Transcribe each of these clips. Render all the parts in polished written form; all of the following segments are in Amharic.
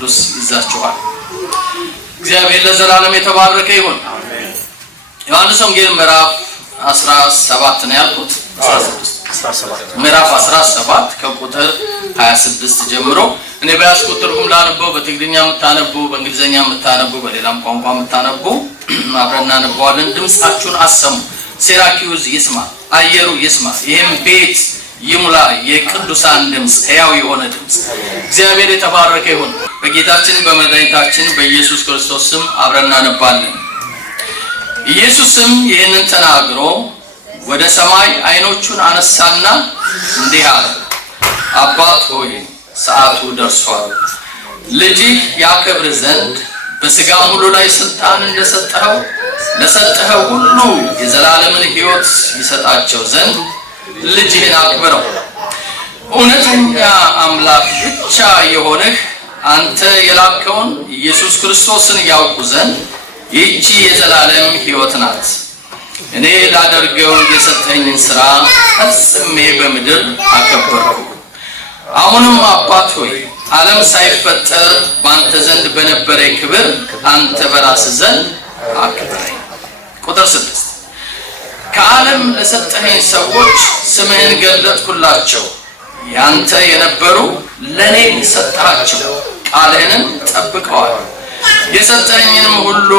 ቅዱስ ይዛችኋል። እግዚአብሔር ለዘላለም የተባረከ ይሁን። አሜን። ዮሐንስ ወንጌል ምዕራፍ 17 ነው ያልኩት 16 ምዕራፍ 17 ከቁጥር 26 ጀምሮ እኔ በያዝኩት ትርጉም ላነበው። በትግርኛ የምታነቡ፣ በእንግሊዘኛ የምታነቡ፣ በሌላም ቋንቋ የምታነቡ አብረን እናነባዋለን። ድምጻችሁን አሰሙ። ሴራኪዩስ ይስማ፣ አየሩ ይስማ፣ ይህም ቤት ይሙላ የቅዱሳን ድምጽ፣ ሕያው የሆነ ድምጽ። እግዚአብሔር የተባረከ ይሁን። በጌታችን በመድኃኒታችን በኢየሱስ ክርስቶስ ስም አብረን እናነባለን። ኢየሱስም ይህንን ተናግሮ ወደ ሰማይ አይኖቹን አነሳና እንዲህ አለ፣ አባት ሆይ ሰዓቱ ደርሷል። ልጅህ ያከብር ዘንድ በሥጋም ሁሉ ላይ ስልጣን እንደሰጠኸው ለሰጠኸው ሁሉ የዘላለምን ሕይወት ይሰጣቸው ዘንድ ልጅህን አክብረው። እውነተኛ አምላክ ብቻ የሆንህ አንተ የላከውን ኢየሱስ ክርስቶስን ያውቁ ዘንድ ይህቺ የዘላለም ሕይወት ናት። እኔ ላደርገው የሰጠኝን ሥራ ፈጽሜ በምድር አከበርኩ። አሁንም አባት ሆይ ዓለም ሳይፈጠር በአንተ ዘንድ በነበረ ክብር አንተ በራስህ ዘንድ አክብረኝ። ቁጥር 6 ከዓለም ለሰጠኸኝ ሰዎች ስምህን ገለጥኩላቸው። ያንተ የነበሩ ለኔ ሰጠሃቸው፣ ቃልህንም ጠብቀዋል። የሰጠኝንም ሁሉ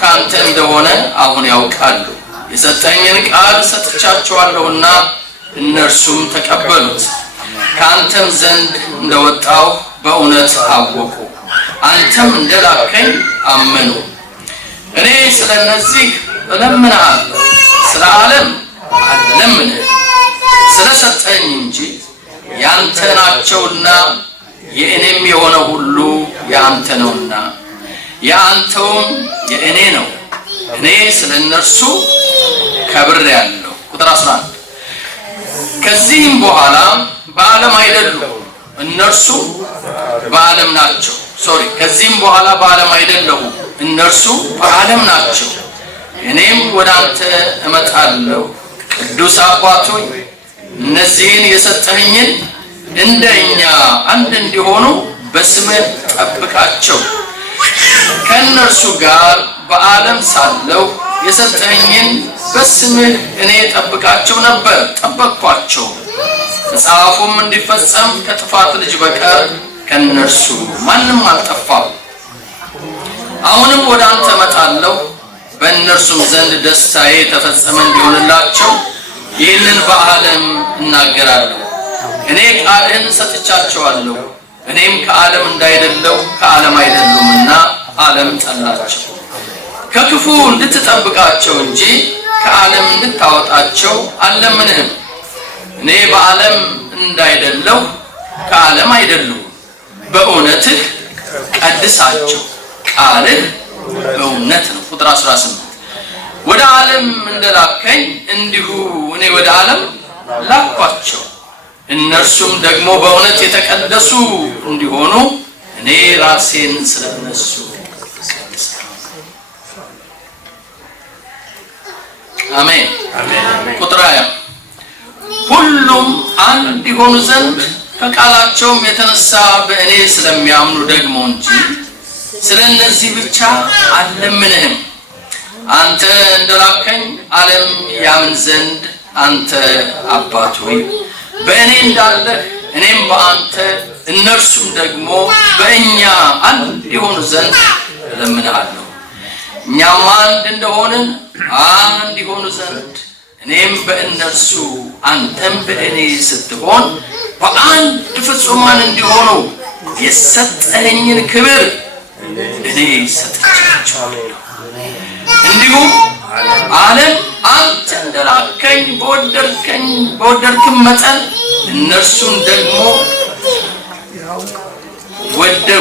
ካንተ እንደሆነ አሁን ያውቃሉ። የሰጠኝን ቃል ሰጥቻቸዋለሁና እነርሱም ተቀበሉት። ካንተም ዘንድ እንደወጣው በእውነት አወቁ፣ አንተም እንደላከኝ አመኑ። እኔ ስለነዚህ እለምንሃለሁ፣ ስለ ዓለም አልለምንህም፣ ስለሰጠኝ እንጂ ያንተ ናቸውና የእኔም የሆነ ሁሉ ያንተ ነውና ያንተውም የእኔ ነው። እኔ ስለነርሱ ከብሬአለሁ። ቁጥር 11 ከዚህም በኋላ በዓለም አይደሉም፣ እነርሱ በዓለም ናቸው። ከዚህም በኋላ በዓለም አይደለሁም፣ እነርሱ በዓለም ናቸው፣ እኔም ወደ አንተ እመጣለሁ። ቅዱስ አባት ሆይ እነዚህን የሰጠኸኝን እንደኛ አንድ እንዲሆኑ በስምህ ጠብቃቸው። ከእነርሱ ጋር በዓለም ሳለሁ የሰጠኸኝን በስምህ እኔ ጠብቃቸው ነበር፣ ጠበቅኳቸው። መጽሐፉም እንዲፈጸም ከጥፋት ልጅ በቀር ከእነርሱ ማንም አልጠፋም። አሁንም ወደ አንተ እመጣለሁ፣ በእነርሱም ዘንድ ደስታዬ የተፈጸመ እንዲሆንላቸው ይህንን በዓለም እናገራለሁ። እኔ ቃልህን ሰጥቻቸዋለሁ፣ እኔም ከዓለም እንዳይደለው ከዓለም አይደሉምና ዓለም ጠላቸው። ከክፉ እንድትጠብቃቸው እንጂ ከዓለም እንድታወጣቸው አልለምንህም። እኔ በዓለም እንዳይደለው ከዓለም አይደሉም። በእውነትህ ቀድሳቸው፣ ቃልህ እውነት ነው። ቁጥር 18 ወደ ዓለም እንደላከኝ እንዲሁ እኔ ወደ ዓለም ላኳቸው። እነርሱም ደግሞ በእውነት የተቀደሱ እንዲሆኑ እኔ ራሴን ስለነሱ አሜን። ቁጥር 20 ሁሉም አንድ ይሆኑ ዘንድ ከቃላቸውም የተነሳ በእኔ ስለሚያምኑ ደግሞ እንጂ ስለነዚህ ብቻ አልለምንህም። አንተ እንደላከኝ ዓለም ያምን ዘንድ አንተ አባት ሆይ በእኔ እንዳለህ እኔም በአንተ እነርሱም ደግሞ በእኛ አንድ ይሆኑ ዘንድ እለምንሃለሁ። እኛም አንድ እንደሆንን አንድ ይሆኑ ዘንድ እኔም በእነርሱ አንተም በእኔ ስትሆን በአንድ ፍጹማን እንዲሆኑ የሰጠኸኝን ክብር እኔ ሰጥቻቸዋለሁ። እንዲሁም ዓለም አንተ እንደላከኝ በወደድክም መጠን እነርሱን ደግሞ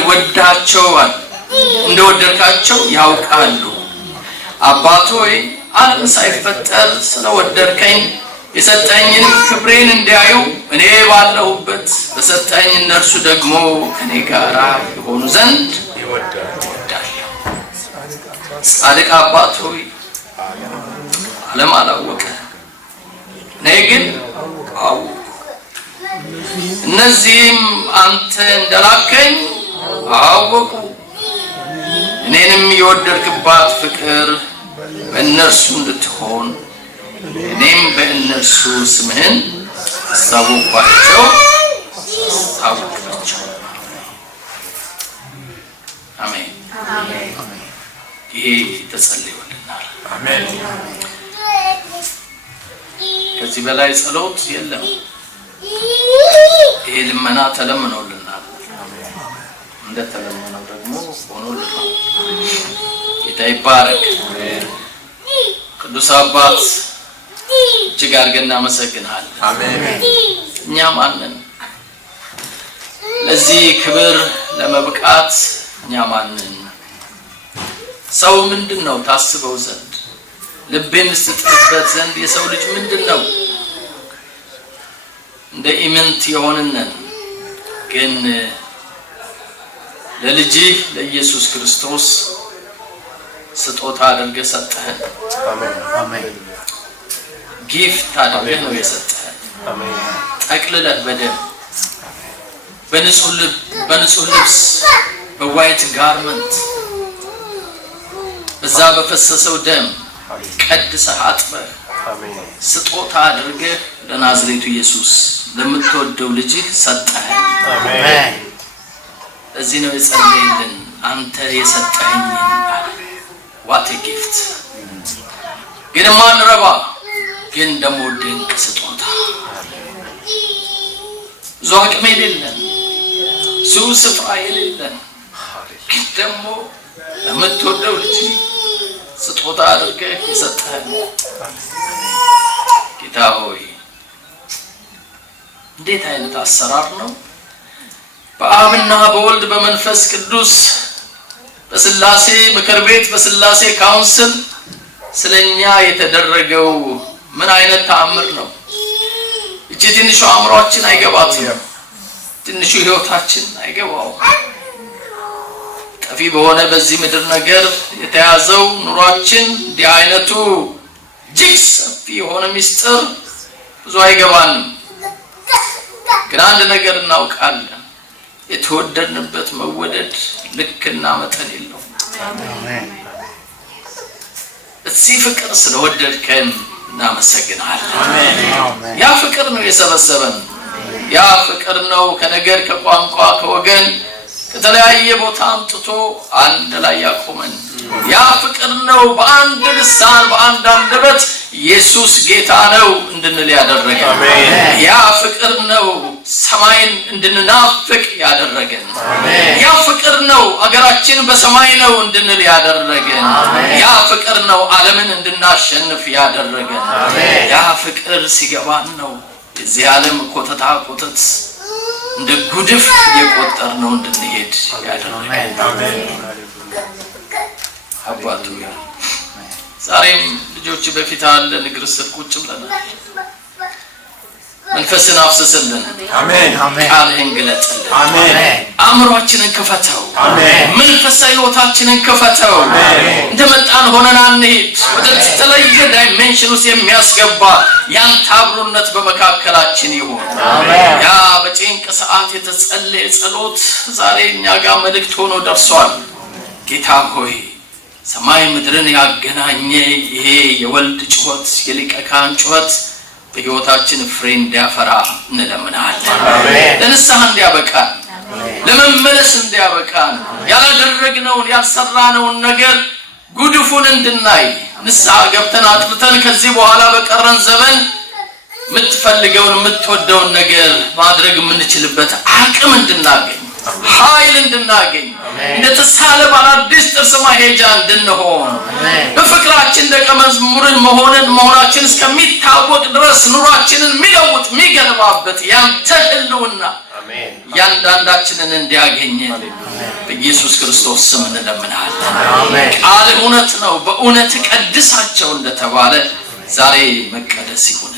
ወዳቸዋል እንደወደድካቸው ያውቃሉ። አባት ሆይ ዓለም ሳይፈጠር ስለወደድከኝ የሰጠኝን ክብሬን እንዲያዩ እኔ ባለሁበት በሰጠኝ እነርሱ ደግሞ ከኔ ጋር የሆኑ ዘንድ እወዳለሁ። ጻድቅ አባት ሆይ ዓለም አላወቀ፣ እኔ ግን አወቅሁ። እነዚህም አንተ እንደላከኝ አወቁ። እኔንም የወደድክባት ፍቅር በእነርሱ እንድትሆን እኔም በእነርሱ ስምህን አስታወቅኳቸው አስታወቅኳቸው። አሜን። ይሄ ተጸልዮልናል። አሜን። ከዚህ በላይ ጸሎት የለም። ይሄ ልመና ተለምኖልናል። እንደተለመነው ደግሞ ሆኖልናል። ጌታ ይባረክ። ቅዱስ አባት እጅግ አድርገን እናመሰግናለን። አሜን። እኛ ማንን ለዚህ ክብር ለመብቃት እኛ ማንን? ሰው ምንድነው ታስበው ዘንድ ልቤን ስትጥበት ዘንድ የሰው ልጅ ምንድነው? እንደ ኢምንት የሆነን ግን ለልጅህ ለኢየሱስ ክርስቶስ ስጦታ አድርገህ ሰጠህን። አሜን። ጊፍት አድርገህ ነው የሰጠህን። አሜን። ጠቅልለህ በደም በንጹህ ልብስ በዋይት ጋርመንት በዛ በፈሰሰው ደም ቀድሰህ አጥበህ ስጦታ አድርገህ ለናዝሬቱ ኢየሱስ ለምትወደው ልጅህ ሰጠህን። አሜን። ለዚህ ነው የጸለይልን አንተ የሰጠኸኝ ዋት ጊፍት ግን ማንረባ ግን ደግሞ ድንቅ ስጦታ ብዙ አቅም የሌለን ብዙ ስፍራ የሌለን ግን ደግሞ ለምትወደው ልጅ ስጦታ አድርገህ የሰጠህን ጌታ ሆይ እንዴት አይነት አሰራር ነው! በአብና በወልድ በመንፈስ ቅዱስ በስላሴ ምክር ቤት በስላሴ ካውንስል ስለኛ የተደረገው ምን አይነት ተአምር ነው! እቺ ትንሹ አእምሮአችን አይገባትም። ትንሹ ህይወታችን አይገባው። ጠፊ በሆነ በዚህ ምድር ነገር የተያዘው ኑሯችን እንዲህ አይነቱ እጅግ ሰፊ የሆነ ምስጢር ብዙ አይገባንም። ግን አንድ ነገር እናውቃለን። የተወደድንበት መወደድ ልክና መጠን የለውም። አሜን። እዚህ ፍቅር ስለወደድከን እናመሰግናለን። አሜን። ያ ፍቅር ነው የሰበሰበን። ያ ፍቅር ነው ከነገር ከቋንቋ ከወገን ከተለያየ ቦታ አምጥቶ አንድ ላይ ያቆመን። ያ ፍቅር ነው በአንድ ልሳን በአንድ አንደበት ኢየሱስ ጌታ ነው እንድንል ያደረገን። አሜን። ያ ፍቅር ነው ሰማይን እንድንናፍቅ ያደረገን። አሜን። ያ ፍቅር ነው አገራችን በሰማይ ነው እንድንል ያደረገን። አሜን። ያ ፍቅር ነው ዓለምን እንድናሸንፍ ያደረገን። አሜን። ያ ፍቅር ሲገባን ነው የዚህ ዓለም ኮተታ ኮተት እንደ ጉድፍ የቆጠር ነው እንድንሄድ ያደረገን። አሜን። አባቱ ዛሬም ልጆች በፊት አለ ንግር ስር ቁጭ ብለናል። መንፈስን አፍስስልን። አሜን። ቃልህን ግለጥልን። አሜን። አእምሮአችንን ክፈተው። አሜን። መንፈሳዊ ሕይወታችንን ክፈተው። እንደመጣን ሆነን አንሄድ። ወደ ተለየ ዳይሜንሽን ውስጥ የሚያስገባ ያንተ አብሮነት በመካከላችን ይሁን። አሜን። ያ በጭንቅ ሰዓት የተጸለየ ጸሎት ዛሬ እኛ ጋር መልእክት ሆኖ ደርሷል። ጌታ ሆይ ሰማይ ምድርን ያገናኘ ይሄ የወልድ ጩኸት የሊቀ ካህን ጩኸት በሕይወታችን ፍሬ እንዲያፈራ እንለምናለን። አሜን። ለንስሐ እንዲያበቃን ለመመለስ እንዲያበቃን ያላደረግነውን ያልሰራነውን ነገር ጉድፉን እንድናይ ንስሐ ገብተን አጥፍተን ከዚህ በኋላ በቀረን ዘመን የምትፈልገውን የምትወደውን ነገር ማድረግ የምንችልበት አቅም እንድናገኝ ኃይል እንድናገኝ እንደተሳለ ባለአዲስ ጥርስ ማሄጃ እንድንሆን በፍቅራችን ደቀ መዝሙርን መሆናችን እስከሚታወቅ ድረስ ኑሯችንን የሚለውጥ የሚገነባበት ያንተ ህልውና ያንዳንዳችንን እንዲያገኘን በኢየሱስ ክርስቶስ ስም እንለምናለን። ቃል እውነት ነው። በእውነት ቀድሳቸው እንደተባለ ዛሬ መቀደስ ይሁንልን።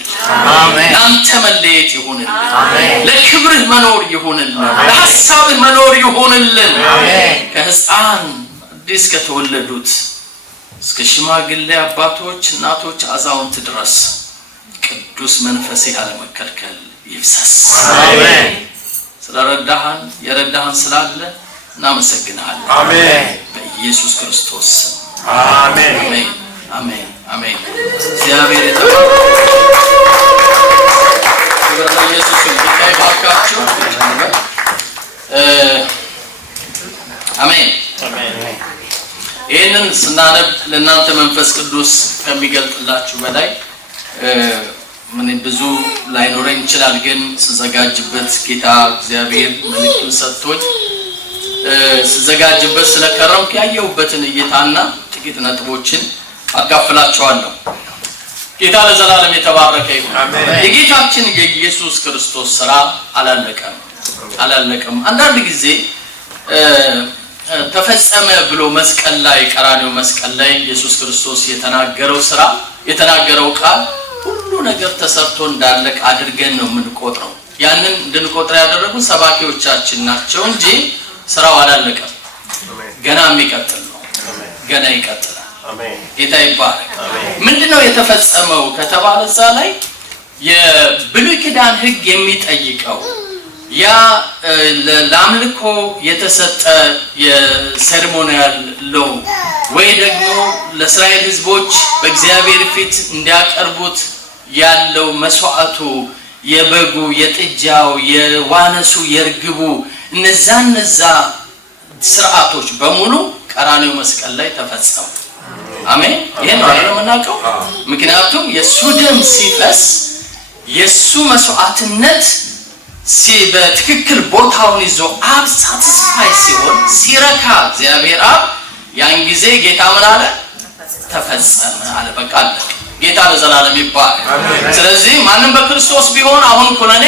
አሜን። ለአንተ መለየት ይሁንልን። አሜን። ለክብርህ መኖር ይሁንልን። ለሐሳብህ መኖር ይሁንልን። አሜን። ከህፃን አዲስ ከተወለዱት እስከ ሽማግሌ አባቶች እናቶች አዛውንት ድረስ ቅዱስ መንፈስ ያለ መከልከል ይፍሰስ። አሜን። ስለረዳህን የረዳህን ስላለ እናመሰግናለን። አሜን። በኢየሱስ ክርስቶስ አሜን። አሜን አሜን አሜን። እግዚአብሔር የተባረከ ክብር ለኢየሱስ ይሁን። ባካችሁ አሜን አሜን። ይሄንን ስናነብ ለእናንተ መንፈስ ቅዱስ ከሚገልጥላችሁ በላይ ምን ብዙ ላይኖረኝ ይችላል፣ ግን ስዘጋጅበት ጌታ እግዚአብሔር መልእክቱን ሰጥቶኝ ስዘጋጅበት ስለከረምኩ ያየሁበትን እይታና ጥቂት ነጥቦችን አካፍላችኋለሁ። ጌታ ለዘላለም የተባረከ ይሁን። የጌታችን የኢየሱስ ክርስቶስ ሥራ አላለቀም። አንዳንድ ጊዜ ተፈጸመ ብሎ መስቀል ላይ ቀራንዮ መስቀል ላይ ኢየሱስ ክርስቶስ የተናገረው ቃል ሁሉ ነገር ተሰርቶ እንዳለቀ አድርገን ነው የምንቆጥረው። ያንን እንድንቆጥር ያደረጉ ሰባኪዎቻችን ናቸው እንጂ ስራው አላለቀም። ገና የሚቀጥል ነው። ገና ይቀጥላል። ጌታ ይባረክ። ምንድነው የተፈጸመው ከተባለ እዛ ላይ የብሉይ ኪዳን ሕግ የሚጠይቀው ያ ለአምልኮ የተሰጠ የሴሬሞኒያል ሎው ወይ ደግሞ ለእስራኤል ሕዝቦች በእግዚአብሔር ፊት እንዲያቀርቡት ያለው መስዋዕቱ የበጉ፣ የጥጃው፣ የዋነሱ፣ የርግቡ እነዛ ስርዓቶች በሙሉ ቀራንዮ መስቀል ላይ ተፈጸሙ። አሜን። ይሄን ነው የምናውቀው። ምክንያቱም የሱ ደም ሲፈስ የሱ መስዋዕትነት በትክክል ቦታውን ይዞ አብ ሳቲስፋይ ሲሆን ሲረካ እግዚአብሔር አብ ያን ጊዜ ጌታ ምን አለ? ተፈጸመ አለ። በቃ አለቀ። ጌታ ለዘላለም ይባረክ። ስለዚህ ማንም በክርስቶስ ቢሆን አሁን ኩነኔ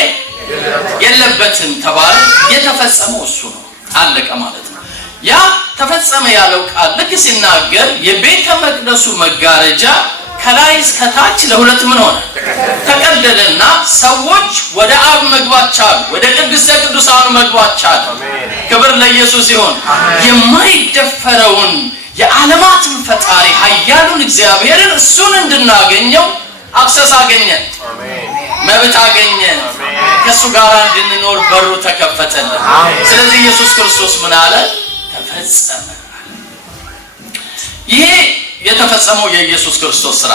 የለበትም ተባለ። የተፈጸመው እሱ ነው። አለቀ ማለት ነው። ያ ተፈጸመ ያለው ቃል ልክ ሲናገር የቤተ መቅደሱ መጋረጃ ከላይ እስከ ታች ለሁለት ምን ሆነ? ተቀደደና ሰዎች ወደ አብ መግባት ቻሉ። ወደ ቅድስተ ቅዱሳኑ መግባት ቻሉ። ክብር ለኢየሱስ ይሁን። የማይደፈረውን የዓለማትን ፈጣሪ ኃያሉን እግዚአብሔርን እሱን እንድናገኘው አክሰስ አገኘን። መብት አገኘን። ከሱ ጋር እንድንኖር በሩ ተከፈተልን። ስለዚህ ኢየሱስ ክርስቶስ ምን አለ? ተፈጸመ። ይሄ የተፈጸመው የኢየሱስ ክርስቶስ ሥራ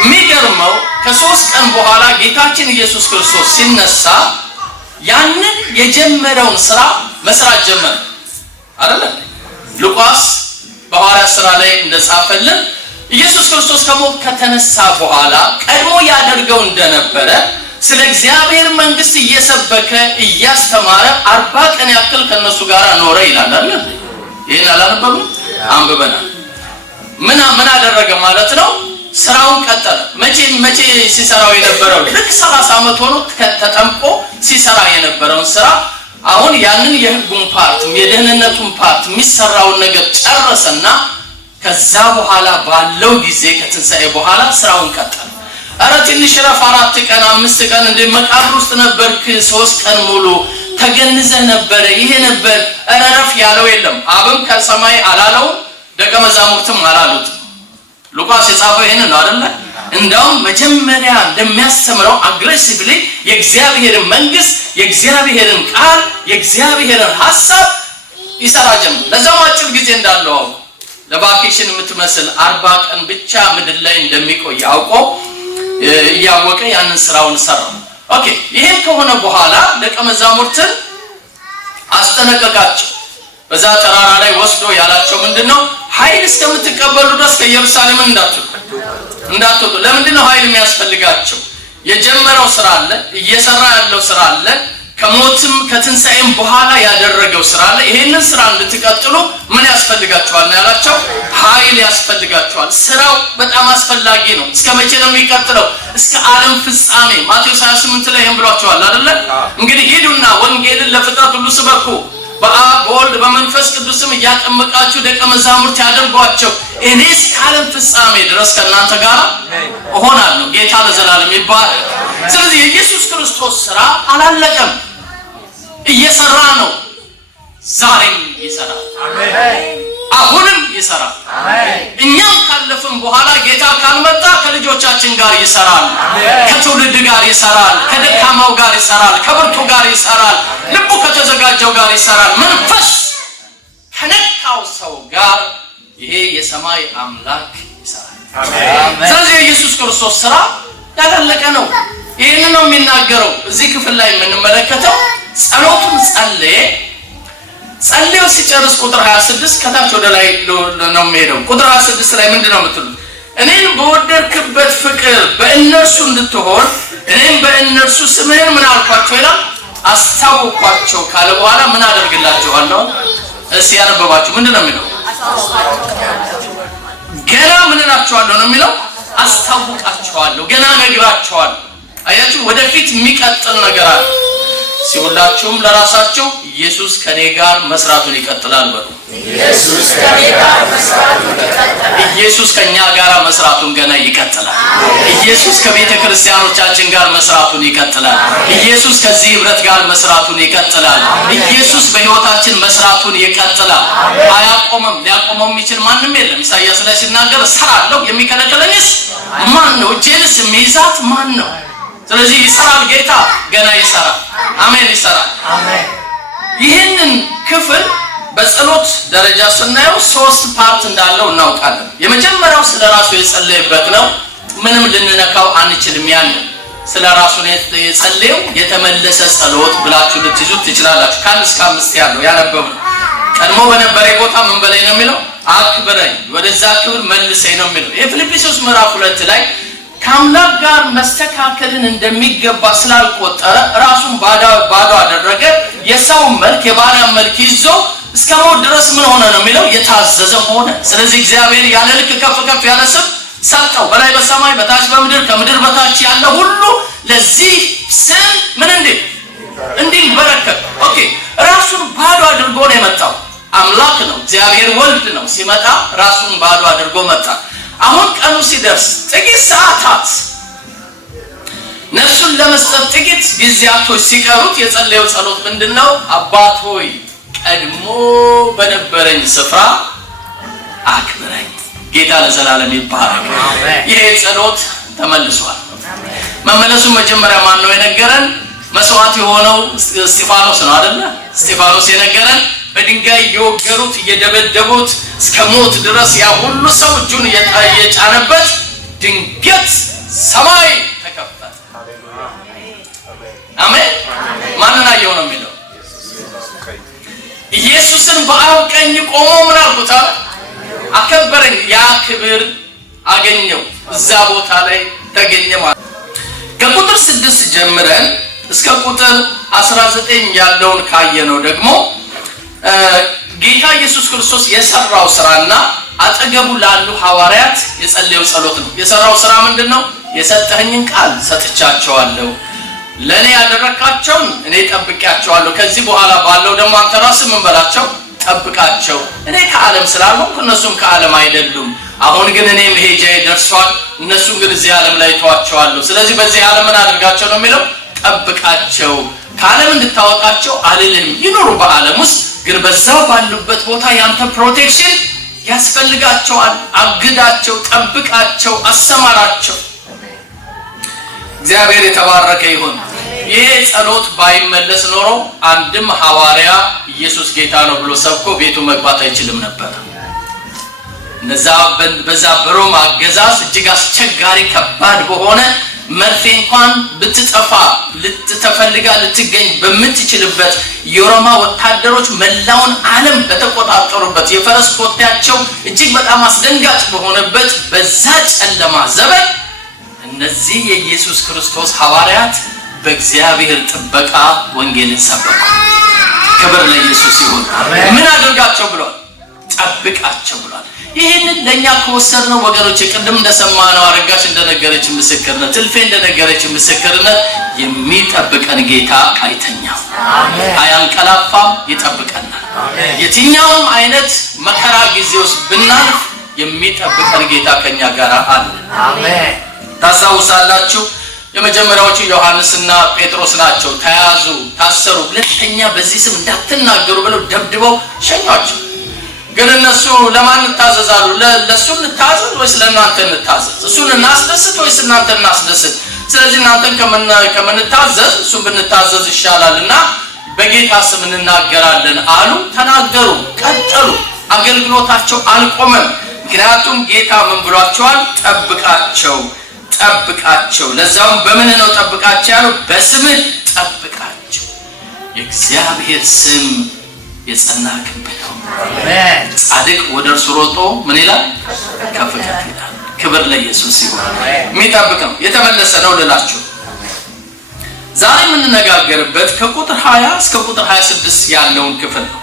የሚገርመው ከ3 ቀን በኋላ ጌታችን ኢየሱስ ክርስቶስ ሲነሳ ያንን የጀመረውን ሥራ መስራት ጀመረ አይደል? ሉቃስ በሐዋርያት ሥራ ላይ እንደጻፈልን ኢየሱስ ክርስቶስ ከሞት ከተነሳ በኋላ ቀድሞ ያደርገው እንደነበረ ስለ እግዚአብሔር መንግስት እየሰበከ እያስተማረ 40 ቀን ያክል ከነሱ ጋር ኖረ ይላል አይደል? ይሄን አላነበብንም? አንብበናል። ምን አደረገ ማለት ነው? ስራውን ቀጠለ። መቼ ሲሰራው የነበረው ልክ 30 ዓመት ሆኖ ተጠምቆ ሲሰራ የነበረውን ስራ አሁን ያንን የሕጉን ፓርት የደህንነቱን ፓርት የሚሰራውን ነገር ጨረሰና ከዛ በኋላ ባለው ጊዜ ከትንሣኤ በኋላ ስራውን ቀጠለ። አረ ትንሽ ረፍ 4 ቀን 5 ቀን እንደ መቃብር ውስጥ ነበርክ 3 ቀን ሙሉ ተገንዘህ ነበረ። ይሄ ነበር ረፍ ያለው የለም። አብም ከሰማይ አላለው፣ ደቀ መዛሙርትም አላሉት። ሉቃስ የጻፈው ይሄንን ነው አይደል? እንደውም መጀመሪያ እንደሚያስተምረው አግሬሲቭሊ የእግዚአብሔርን መንግስት፣ የእግዚአብሔርን ቃል፣ የእግዚአብሔርን ሐሳብ ይሰራ ጀመረ። ለዛው አጭር ጊዜ እንዳለው ለቫኬሽን የምትመስል 40 ቀን ብቻ ምድር ላይ እንደሚቆይ አውቆ እያወቀ ያንን ስራውን ሰራ። ኦኬ። ይሄን ከሆነ በኋላ ደቀ መዛሙርትን አስጠነቀቃቸው። በዛ ተራራ ላይ ወስዶ ያላቸው ምንድነው? ኃይል እስከምትቀበሉ ድረስ ከኢየሩሳሌም እንዳትወጡ። ለምንድነው ኃይል የሚያስፈልጋቸው? የጀመረው ስራ አለ፣ እየሰራ ያለው ስራ አለ፣ ከሞትም ከትንሣኤም በኋላ ያደረገው ስራ አለ። ይሄንን ስራ እንድትቀጥሉ ምን ያስፈልጋቸዋል ነው ያላቸው? ኃይል ያስፈልጋቸዋል። ስራው በጣም አስፈላጊ ነው። እስከ መቼ ነው የሚቀጥለው? እስከ ዓለም ፍጻሜ። ማቴዎስ 28 ላይ ይሄን ብሏቸዋል አይደለ? እንግዲህ ሂዱና ወንጌልን ለፍጥረት ሁሉ ስበኩ፣ በአብ በወልድ በመንፈስ ቅዱስም እያጠመቃችሁ ደቀ መዛሙርት ያድርጓቸው፣ እኔ እስከ ዓለም ፍጻሜ ድረስ ከእናንተ ጋር እሆናለሁ። ጌታ ለዘላለም ይባረክ። ስለዚህ የኢየሱስ ክርስቶስ ስራ አላለቀም፣ እየሰራ ነው። ዛሬም ይሰራል፣ አሁንም ይሰራል። እኛም ካለፍን በኋላ ጌታ ካልመጣ ከልጆቻችን ጋር ይሰራል፣ ከትውልድ ጋር ይሰራል፣ ከደካማው ጋር ይሰራል፣ ከብርቱ ጋር ይሰራል፣ ልቡ ከተዘጋጀው ጋር ይሰራል። መንፈስ ከነካው ሰው ጋር ይሄ የሰማይ አምላክ ይሰራል። አሜን። ስለዚህ ኢየሱስ ክርስቶስ ስራ ያላለቀ ነው። ይሄን ነው የሚናገረው። እዚህ ክፍል ላይ የምንመለከተው ጸሎቱን ጸልዮ ሲጨርስ ቁጥር 26 ከታች ወደ ላይ ነው የሚሄደው። ቁጥር 26 ላይ ምንድነው የምትሉት? እኔን በወደድክበት ፍቅር በእነርሱ እንድትሆን እኔም በእነርሱ ስምህን ምን አልኳቸው ይላል? አስታወቅኳቸው ካለ በኋላ ምን አደርግላቸዋለሁ? እስኪ ያነበባችሁ ምንድነው የሚለው? ገና ምን እላቸዋለሁ ነው የሚለው? አስታውቃቸዋለሁ፣ ገና ነግራቸዋለሁ። አያችሁ፣ ወደፊት የሚቀጥል ነገር አለ። ሲውላችሁም ለራሳችሁ ኢየሱስ ከኔ ጋር መስራቱን ይቀጥላል በሉ። ኢየሱስ ከኔ ጋር መስራቱን ይቀጥላል። ኢየሱስ ከኛ ጋር መስራቱን ገና ይቀጥላል። ኢየሱስ ከቤተ ክርስቲያኖቻችን ጋር መስራቱን ይቀጥላል። ኢየሱስ ከዚህ ህብረት ጋር መስራቱን ይቀጥላል። ኢየሱስ በህይወታችን መስራቱን ይቀጥላል። አያቆምም። ሊያቆመው የሚችል ማንም የለም። ኢሳይያስ ላይ ሲናገር እሰራለሁ የሚከለክለኝስ ማን ነው? እጄንስ የሚይዛት ማን ነው? ስለዚህ ይሰራል። ጌታ ገና ይሰራል። አሜን፣ ይሰራል። አሜን። ይህንን ክፍል በጸሎት ደረጃ ስናየው 3 ፓርት እንዳለው እናውቃለን። የመጀመሪያው ስለራሱ የጸለየበት ነው። ምንም ልንነካው አንችልም። ያን ስለራሱ የጸለየው የተመለሰ ጸሎት ብላችሁ ልትይዙት ትችላላችሁ። ከ1 እስከ 5 ያለው ያነበቡ ቀድሞ በነበረ ቦታ ምን በላይ ነው የሚለው? አክብረኝ፣ ወደዛ ክብር መልሰኝ ነው የሚለው። የፊልጵስዩስ ምዕራፍ 2 ላይ ከአምላክ ጋር መስተካከልን እንደሚገባ ስላልቆጠረ ራሱን ባዶ አደረገ። የሰውን መልክ የባሪያን መልክ ይዞ እስከ ሞት ድረስ ምን ሆነ ነው የሚለው? የታዘዘ ሆነ። ስለዚህ እግዚአብሔር ያለ ልክ ከፍ ከፍ ያለ ስም ሰጠው። በላይ በሰማይ በታች በምድር ከምድር በታች ያለ ሁሉ ለዚህ ስም ምን እንዲበረከት። ኦኬ፣ ራሱን ባዶ አድርጎ ነው የመጣው። አምላክ ነው፣ እግዚአብሔር ወልድ ነው። ሲመጣ ራሱን ባዶ አድርጎ መጣ። አሁን ቀኑ ሲደርስ ጥቂት ሰዓታት ነፍሱን ለመስጠት ጥቂት ጊዜያቶች ሲቀሩት የጸለየው ጸሎት ምንድነው? አባት ሆይ ቀድሞ በነበረኝ ስፍራ አክብረኝ። ጌታ ለዘላለም ይባረክ። ይሄ ጸሎት ተመልሷል። መመለሱን መጀመሪያ ማን ነው የነገረን? መስዋዕት የሆነው እስጢፋኖስ ነው አይደል? እስጢፋኖስ የነገረን በድንጋይ እየወገሩት እየደበደቡት እስከ ሞት ድረስ ያ ሁሉ ሰው እጁን እየጫነበት ድንገት ሰማይ ተከፈተ። አሜን። ማንን አየው ነው የሚለው? ኢየሱስን በአብ ቀኝ ቆሞ ምን አልኩት? አከበረኝ። ያ ክብር አገኘው፣ እዛ ቦታ ላይ ተገኘ ማለት። ከቁጥር 6 ጀምረን እስከ ቁጥር 19 ያለውን ካየነው ደግሞ ጌታ ኢየሱስ ክርስቶስ የሰራው ስራና አጠገቡ ላሉ ሐዋርያት የጸለየው ጸሎት ነው። የሰራው ስራ ምንድነው? የሰጠኸኝን ቃል ሰጥቻቸዋለሁ፣ ለኔ ያደረካቸውን እኔ ጠብቄያቸዋለሁ። ከዚህ በኋላ ባለው ደግሞ አንተ ራስህ ምን በላቸው? ጠብቃቸው። እኔ ከዓለም ስላልሆንኩ እነሱም ከዓለም አይደሉም። አሁን ግን እኔ መሄጃዬ ደርሷል፣ እነሱ ግን እዚህ ዓለም ላይ ተዋቸዋለሁ። ስለዚህ በዚህ ዓለም ምን አድርጋቸው ነው የሚለው? ጠብቃቸው። ከዓለም እንድታወጣቸው አልልም። ይኖሩ በዓለም ውስጥ ግን በዛው ባሉበት ቦታ ያንተ ፕሮቴክሽን ያስፈልጋቸዋል። አግዳቸው፣ ጠብቃቸው፣ አሰማራቸው። እግዚአብሔር የተባረከ ይሁን። ይሄ ጸሎት ባይመለስ ኖሮ አንድም ሐዋርያ ኢየሱስ ጌታ ነው ብሎ ሰብኮ ቤቱ መግባት አይችልም ነበር። በዛ በሮም አገዛዝ እጅግ አስቸጋሪ ከባድ በሆነ መርፌ እንኳን ብትጠፋ ልትፈልጋ ልትገኝ በምትችልበት የሮማ ወታደሮች መላውን ዓለም በተቆጣጠሩበት የፈረስ ኮቴያቸው እጅግ በጣም አስደንጋጭ በሆነበት በዛ ጨለማ ዘመን እነዚህ የኢየሱስ ክርስቶስ ሐዋርያት በእግዚአብሔር ጥበቃ ወንጌልን ሰበኩ። ክብር ለኢየሱስ ይሁን። ምን አድርጋቸው ብሏል? ጠብቃቸው ብሏል። ይሄንን ለኛ ከወሰድነው ወገኖች ቅድም እንደሰማነው አረጋሽ እንደነገረች ምስክርነት፣ እልፌ እንደነገረች ምስክርነት የሚጠብቀን ጌታ አይተኛም፣ አያንቀላፋም፣ ይጠብቀናል። የትኛውም አይነት መከራ ጊዜ ውስጥ ብናልፍ የሚጠብቀን ጌታ ከኛ ጋር አለ። አሜን። ታስታውሳላችሁ የመጀመሪያዎቹ ዮሐንስና ጴጥሮስ ናቸው። ተያዙ፣ ታሰሩ። ሁለተኛ በዚህ ስም እንዳትናገሩ ብለው ደብድበው ሸኟቸው። ግን እነሱ ለማን እንታዘዛሉ? ለሱ እንታዘዝ ወይስ ለእናንተ እንታዘዝ? እሱን እናስደስት ወይስ እናንተ እናስደስት? ስለዚህ እናንተን ከምንታዘዝ እሱን ብንታዘዝ ይሻላልና በጌታ ስም እንናገራለን አሉ፣ ተናገሩ፣ ቀጠሉ። አገልግሎታቸው አልቆመም። ምክንያቱም ጌታ ምን ብሏቸዋል? ጠብቃቸው፣ ጠብቃቸው። ለዛውም በምን ነው ጠብቃቸው ያለው? በስምህ ጠብቃቸው። የእግዚአብሔር ስም የጸና ግንብ ነው። ጻድቅ ወደ እርሱ ሮጦ ምን ይላል? ከፍ ከፍ ይላል። ክብር ለኢየሱስ ይሁን። የሚጠብቅ ነው፣ የተመለሰ ነው ልላችሁ። ዛሬ የምንነጋገርበት ከቁጥር 20 እስከ ቁጥር 26 ያለውን ክፍል ነው።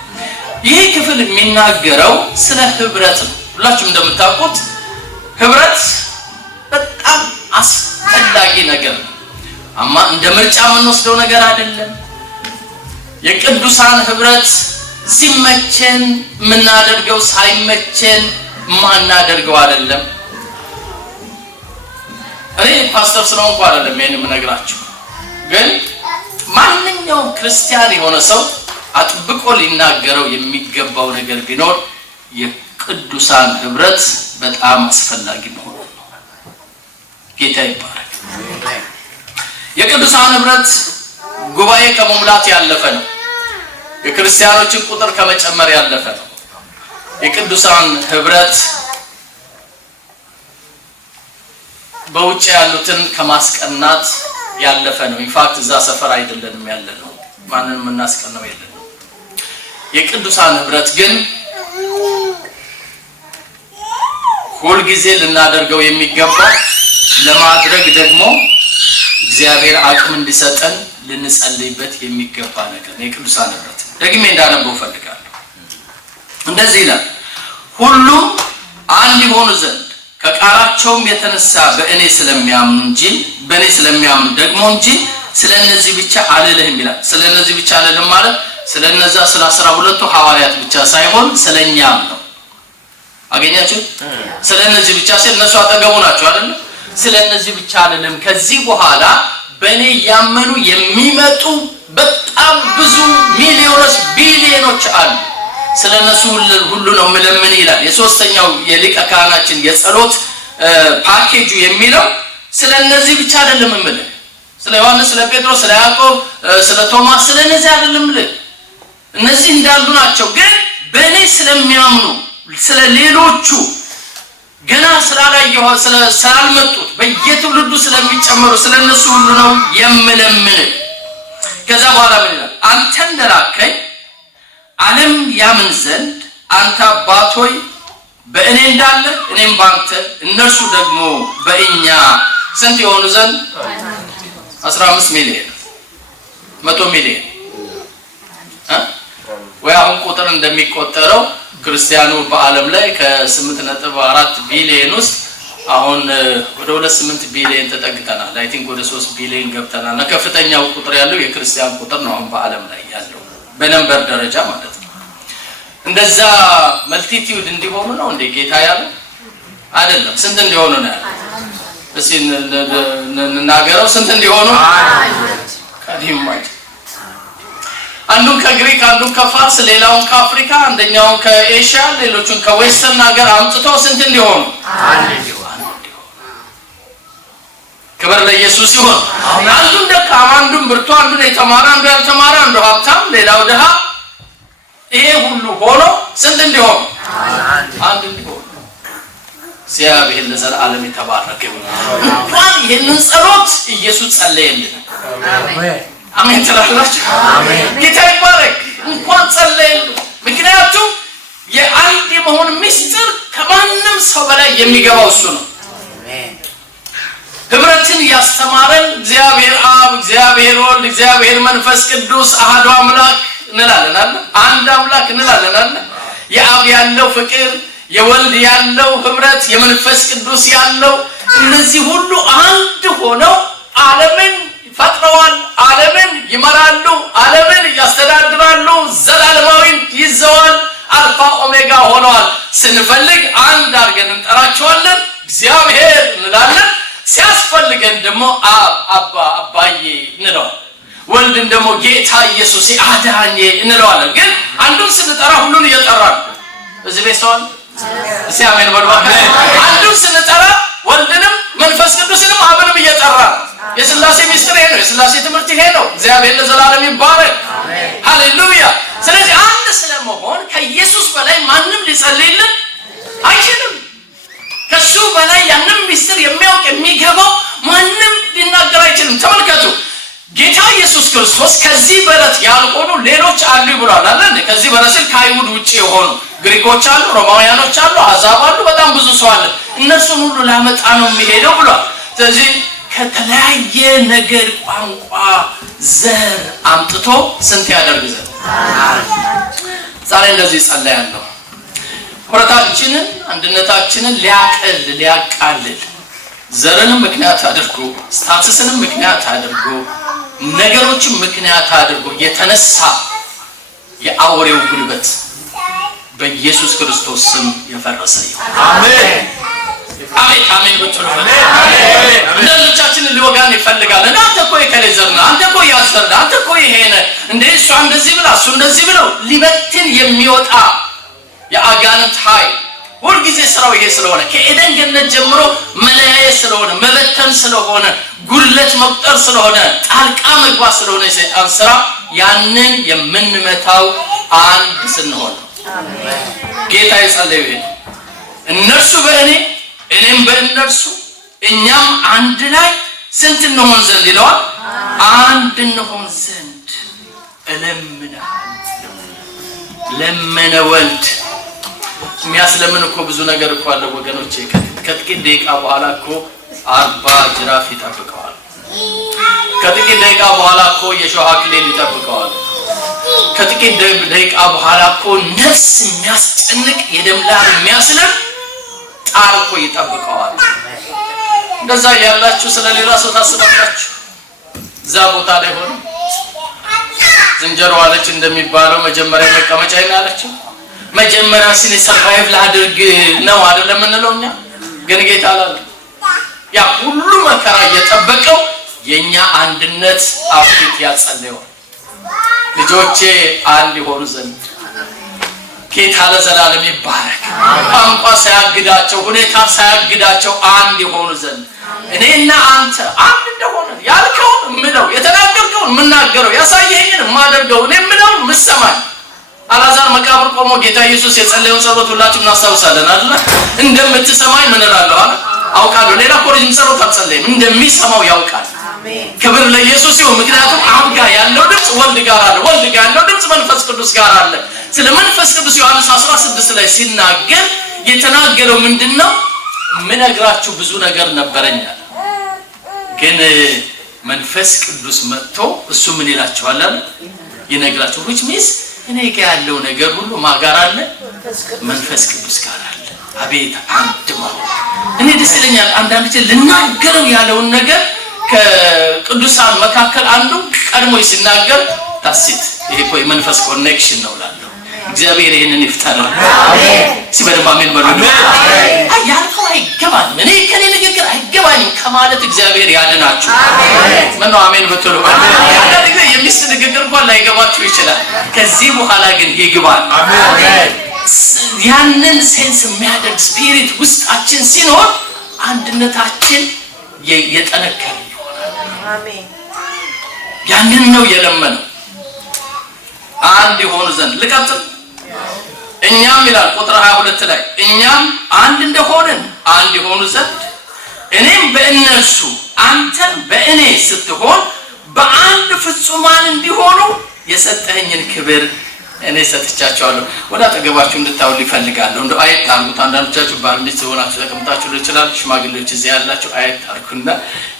ይህ ክፍል የሚናገረው ስለ ህብረት ነው። ሁላችሁም እንደምታውቁት ህብረት በጣም አስፈላጊ ነገር ነው። እንደ ምርጫ የምንወስደው ነገር አይደለም። የቅዱሳን ህብረት ሲመቸን የምናደርገው፣ ሳይመቸን ማናደርገው አይደለም። እኔ ፓስተር ስለሆንኩ አይደለም ይሄን የምነግራችሁ፣ ግን ማንኛውም ክርስቲያን የሆነ ሰው አጥብቆ ሊናገረው የሚገባው ነገር ቢኖር የቅዱሳን ህብረት በጣም አስፈላጊ መሆኑን ነው። ጌታ ይባረክ። የቅዱሳን ህብረት ጉባኤ ከመሙላት ያለፈ ነው። የክርስቲያኖችን ቁጥር ከመጨመር ያለፈ ነው። የቅዱሳን ህብረት በውጭ ያሉትን ከማስቀናት ያለፈ ነው። ኢንፋክት እዛ ሰፈር አይደለንም ያለነው፣ ማንንም እናስቀናው የለንም። የቅዱሳን ህብረት ግን ሁል ጊዜ ልናደርገው የሚገባ፣ ለማድረግ ደግሞ እግዚአብሔር አቅም እንዲሰጠን ልንጸልይበት የሚገባ ነገር ነው። የቅዱሳን ህብረት ደግሜ እንዳነበው ፈልጋለሁ። እንደዚህ ይላል፣ ሁሉም አንድ ይሆኑ ዘንድ ከቃላቸውም የተነሳ በእኔ ስለሚያምኑ ደግሞ እንጂ ስለነዚህ ብቻ አልልህም ይላል። ስለነዚህ ብቻ አልልህም ማለት ስለነዛ ስለ 12 ሐዋርያት ብቻ ሳይሆን ስለኛም ነው። አገኛችሁ? ስለነዚህ ብቻ ሲል እነሱ አጠገቡ ናቸው አይደል? ስለነዚህ ብቻ አልልም፣ ከዚህ በኋላ በእኔ ያመኑ የሚመጡ በጣም ብዙ ሚሊዮኖች፣ ቢሊዮኖች አሉ። ስለነሱ ሁሉ ነው ምለምን ይላል። የሶስተኛው የሊቀ ካህናችን የጸሎት ፓኬጁ የሚለው ስለነዚህ ብቻ አይደለም ምልህ፣ ስለ ዮሐንስ፣ ስለ ጴጥሮስ፣ ስለ ያዕቆብ፣ ስለ ቶማስ፣ ስለነዚህ አይደለም ምልህ። እነዚህ እንዳሉ ናቸው፣ ግን በእኔ ስለሚያምኑ ስለ ሌሎቹ ገና ስላልመጡት በየትውልዱ ስለሚጨመሩ ስለነሱ ሁሉ ነው የምለምን። ከዛ በኋላ ምን ይላል? አንተ እንደላከኝ ዓለም ያምን ዘንድ አንተ አባት ሆይ በእኔ እንዳለ እኔም ባንተ እነርሱ ደግሞ በእኛ ስንት የሆኑ ዘንድ 15 ሚሊዮን 100 ሚሊዮን ወይ አሁን ቁጥር እንደሚቆጠረው ክርስቲያኑ በዓለም ላይ ከ8.4 ቢሊዮን ውስጥ አሁን ወደ 2.8 ቢሊዮን ተጠግተናል። አይ ቲንክ ወደ 3 ቢሊዮን ገብተናል። ከፍተኛው ቁጥር ያለው የክርስቲያን ቁጥር ነው አሁን በዓለም ላይ ያለው በነምበር ደረጃ ማለት ነው። እንደዛ መልቲቲዩድ እንዲሆኑ ነው እንደ ጌታ ያለው አይደለም። ስንት እንዲሆኑ ነው ያለው? እስኪ እንናገረው። ስንት እንዲሆኑ? አንዱን ከግሪክ፣ አንዱን ከፋርስ፣ ሌላውን ከአፍሪካ፣ አንደኛውን ከኤሽያ፣ ሌሎቹን ከዌስተርን ሀገር አምጥቶ ስንት እንዲሆኑ? ክብር ለኢየሱስ ይሁን። አንዱን ደካማ፣ አንዱን ብርቱ፣ አንዱን የተማረ፣ አንዱ ያልተማረ፣ አንዱ ሀብታም፣ ሌላው ድሃ፣ ይሄ ሁሉ ሆኖ ስንት እንዲሆኑ? አንድ እንዲሆኑ። እግዚአብሔር ለዘላለም የተባረከ ይሁን። እንኳን ይህንን ጸሎት ኢየሱስ ጸለየልን። አሜን ትላላችሁ? አሜን። ጌታ ይባረክ። እንኳን ጸለየልን። ምክንያቱም የአንድ የመሆን ምስጢር ከማንም ሰው በላይ የሚገባው እሱ ነው። ህብረትን ያስተማረን እግዚአብሔር አብ፣ እግዚአብሔር ወልድ፣ እግዚአብሔር መንፈስ ቅዱስ አሐዱ አምላክ እንላለን አይደል? አንድ አምላክ እንላለን አይደል? የአብ ያለው ፍቅር፣ የወልድ ያለው ህብረት፣ የመንፈስ ቅዱስ ያለው እነዚህ ሁሉ አንድ ሆነው ዓለምን ፈጥረዋል፣ ዓለምን ይመራሉ፣ ዓለምን ያስተዳድራሉ፣ ዘላለማዊን ይዘዋል፣ አልፋ ኦሜጋ ሆነዋል። ስንፈልግ አንድ አድርገን እንጠራቸዋለን፣ እግዚአብሔር እንላለን። ሲያስፈልገን ደግሞ አባዬ እንለዋለን። ወልድን ደግሞ ጌታ ኢየሱስ አዳኜ እንለዋለን። ግን አንዱን ስንጠራ ሁሉን እየጠራን እዚህ ቤት ሰው እስቲ አሜን በሉ። አንዱን ስንጠራ ወልድንም መንፈስ ቅዱስንም አብንም እየጠራን የሥላሴ ምስጢር ይሄ ነው። የሥላሴ ትምህርት ይሄ ነው። እግዚአብሔር ለዘላለም ይባረክ። ሊጸልይልን አይችልም። ከሱ በላይ ያንን ምስጢር የሚያውቅ የሚገባው ማንም ሊናገር አይችልም። ተመልከቱ ጌታ ኢየሱስ ክርስቶስ ከዚህ በረት ያልሆኑ ሌሎች አሉ ብሏል አይደል? ከዚህ በረት ከአይሁድ ውጪ የሆኑ ግሪኮች አሉ፣ ሮማውያኖች አሉ፣ አሕዛብ አሉ፣ በጣም ብዙ ሰው አለ። እነሱን ሁሉ ላመጣ ነው የሚሄደው ብሏል። ስለዚህ ከተለያየ ነገር ቋንቋ ዘር አምጥቶ ስንት ያደርግ ዘንድ ዛሬ እንደዚህ ጸልያለሁ። ህብረታችንን አንድነታችንን ሊያቃልል ዘርንም ምክንያት አድርጎ ስታትስንም ምክንያት አድርጎ ነገሮችን ምክንያት አድርጎ የተነሳ የአውሬው ጉልበት በኢየሱስ ክርስቶስ ስም የፈረሰ ይሁን። አሜን አሜን አሜን ብትሉ አሜን። እንደልቻችንን ሊወጋን ይፈልጋል። አንተ እኮ የከለዘርና አንተ እኮ ያሰርና አንተ እኮ ይሄነ እንደ እሱ እንደዚህ ብላ እሱ እንደዚህ ብለው ሊበትን የሚወጣ የአጋንንት ኃይል ሁልጊዜ ስራው ይሄ ስለሆነ ከኤደን ገነት ጀምሮ መለያየት ስለሆነ መበተን ስለሆነ ጉድለት መቁጠር ስለሆነ ጣልቃ መግባት ስለሆነ የሰይጣን ስራ ያንን የምንመታው አንድ ስንሆን አሜን። ጌታ ይጸልዩ እነርሱ በእኔ እኔም በእነርሱ እኛም አንድ ላይ ስንት እንሆን ዘንድ ይለዋል። አንድ እንሆን ዘንድ እለምናለሁ። ለመነ ወልድ የሚያስለምን እኮ ብዙ ነገር እኮ አለ ወገኖቼ። ከጥቂት ደቂቃ በኋላ እኮ 40 ጅራፍ ይጠብቀዋል። ከጥቂት ደቂቃ በኋላ እኮ የሾህ አክሊል ይጠብቀዋል። ከጥቂት ደቂቃ በኋላ እኮ ነፍስ የሚያስጨንቅ የደም ላብ የሚያስለም ጣር እኮ ይጠብቀዋል። እንደዛ ያላችሁ ስለሌላ ሰው ታስባላችሁ? እዛ ቦታ ላይ ሆኖ ዝንጀሮ አለች እንደሚባለው መጀመሪያ መቀመጫ ይናለችው መጀመሪያ ሲኔ ሰርቫይቭ ላድርግ ነው አይደለም እንለው እኛ። ግን ጌታ አላለ ያ ሁሉ መከራ እየጠበቀው የኛ አንድነት አፍሪት ያጸለየው ልጆቼ አንድ ይሆኑ ዘንድ ጌታ ለዘላለም ይባረክ። ቋንቋ ሳያግዳቸው ሁኔታ ሳያግዳቸው አንድ ይሆኑ ዘንድ እኔና አንተ አንድ እንደሆነ ያልከውን ምለው የተናገርከውን ምናገረው ያሳየኝን ማደርገው እኔ ምለው ምሰማኝ። አላዛር መቃብር ቆሞ ጌታ ኢየሱስ የጸለየውን ጸሎት ሁላችንም እናስታውሳለን አይደል? እንደምትሰማኝ ምን እላለሁ አውቃለሁ። ሌላ ኮሪጅም ጸሎት አልጸለይም፣ እንደሚሰማው ያውቃል። አሜን። ክብር ለኢየሱስ ይሁን። ምክንያቱም አብ ጋር ያለው ድምጽ ወልድ ጋር አለ፣ ወልድ ጋር ያለው ድምጽ መንፈስ ቅዱስ ጋር አለ። ስለ መንፈስ ቅዱስ ዮሐንስ 16 ላይ ሲናገር የተናገረው ምንድነው? ምነግራችሁ ብዙ ነገር ነበረኛል፣ ግን መንፈስ ቅዱስ መጥቶ እሱ ምን ይላችኋል አለ ይነግራችሁ። which means እኔ ጋር ያለው ነገር ሁሉ ማጋር አለ፣ መንፈስ ቅዱስ ጋር አለ። አቤት አንድ ማለት እኔ ደስ ይለኛል። አንዳንድ ጊዜ ልናገረው ያለውን ነገር ከቅዱሳን መካከል አንዱ ቀድሞ ሲናገር ታስት ይሄ እኮ የመንፈስ ኮኔክሽን ነው እላለሁ። እግዚአብሔር ይሄንን ይፍታል። አሜን። ሲበደም አሜን በሉ። አሜን። ያልከው አይገባኝም፣ እኔ ከኔ ንግግር አይገባኝም ከማለት እግዚአብሔር ያድናችሁ። አሜን። ምነው አሜን በትሉ። አንዳንድ ጊዜ የሚስት ንግግር እንኳን ላይገባችሁ ይችላል። ከዚህ በኋላ ግን ይገባል። አሜን። ያንን ሴንስ የሚያደርግ ስፒሪት ውስጣችን ሲኖር አንድነታችን የጠነከረ ይሆናል። አሜን። ያንን ነው የለመነው አንድ ይሆኑ ዘንድ። ልቀጥል። እኛም ይላል ቁጥር 22 ላይ እኛም አንድ እንደሆንን አንድ ይሆኑ ዘንድ እኔም በእነርሱ አንተም በእኔ ስትሆን በአንድ ፍጹማን እንዲሆኑ የሰጠኸኝን ክብር እኔ ሰጥቻቸዋለሁ። ወደ አጠገባችሁ እንድታውሉ ይፈልጋለሁ። እንደው አየት አድርጉት። አንዳንዶቻችሁ ባልንት ሆናችሁ ተቀምጣችሁ ይችላል። ሽማግሌዎች እዚህ ያላችሁ አየት አድርጉና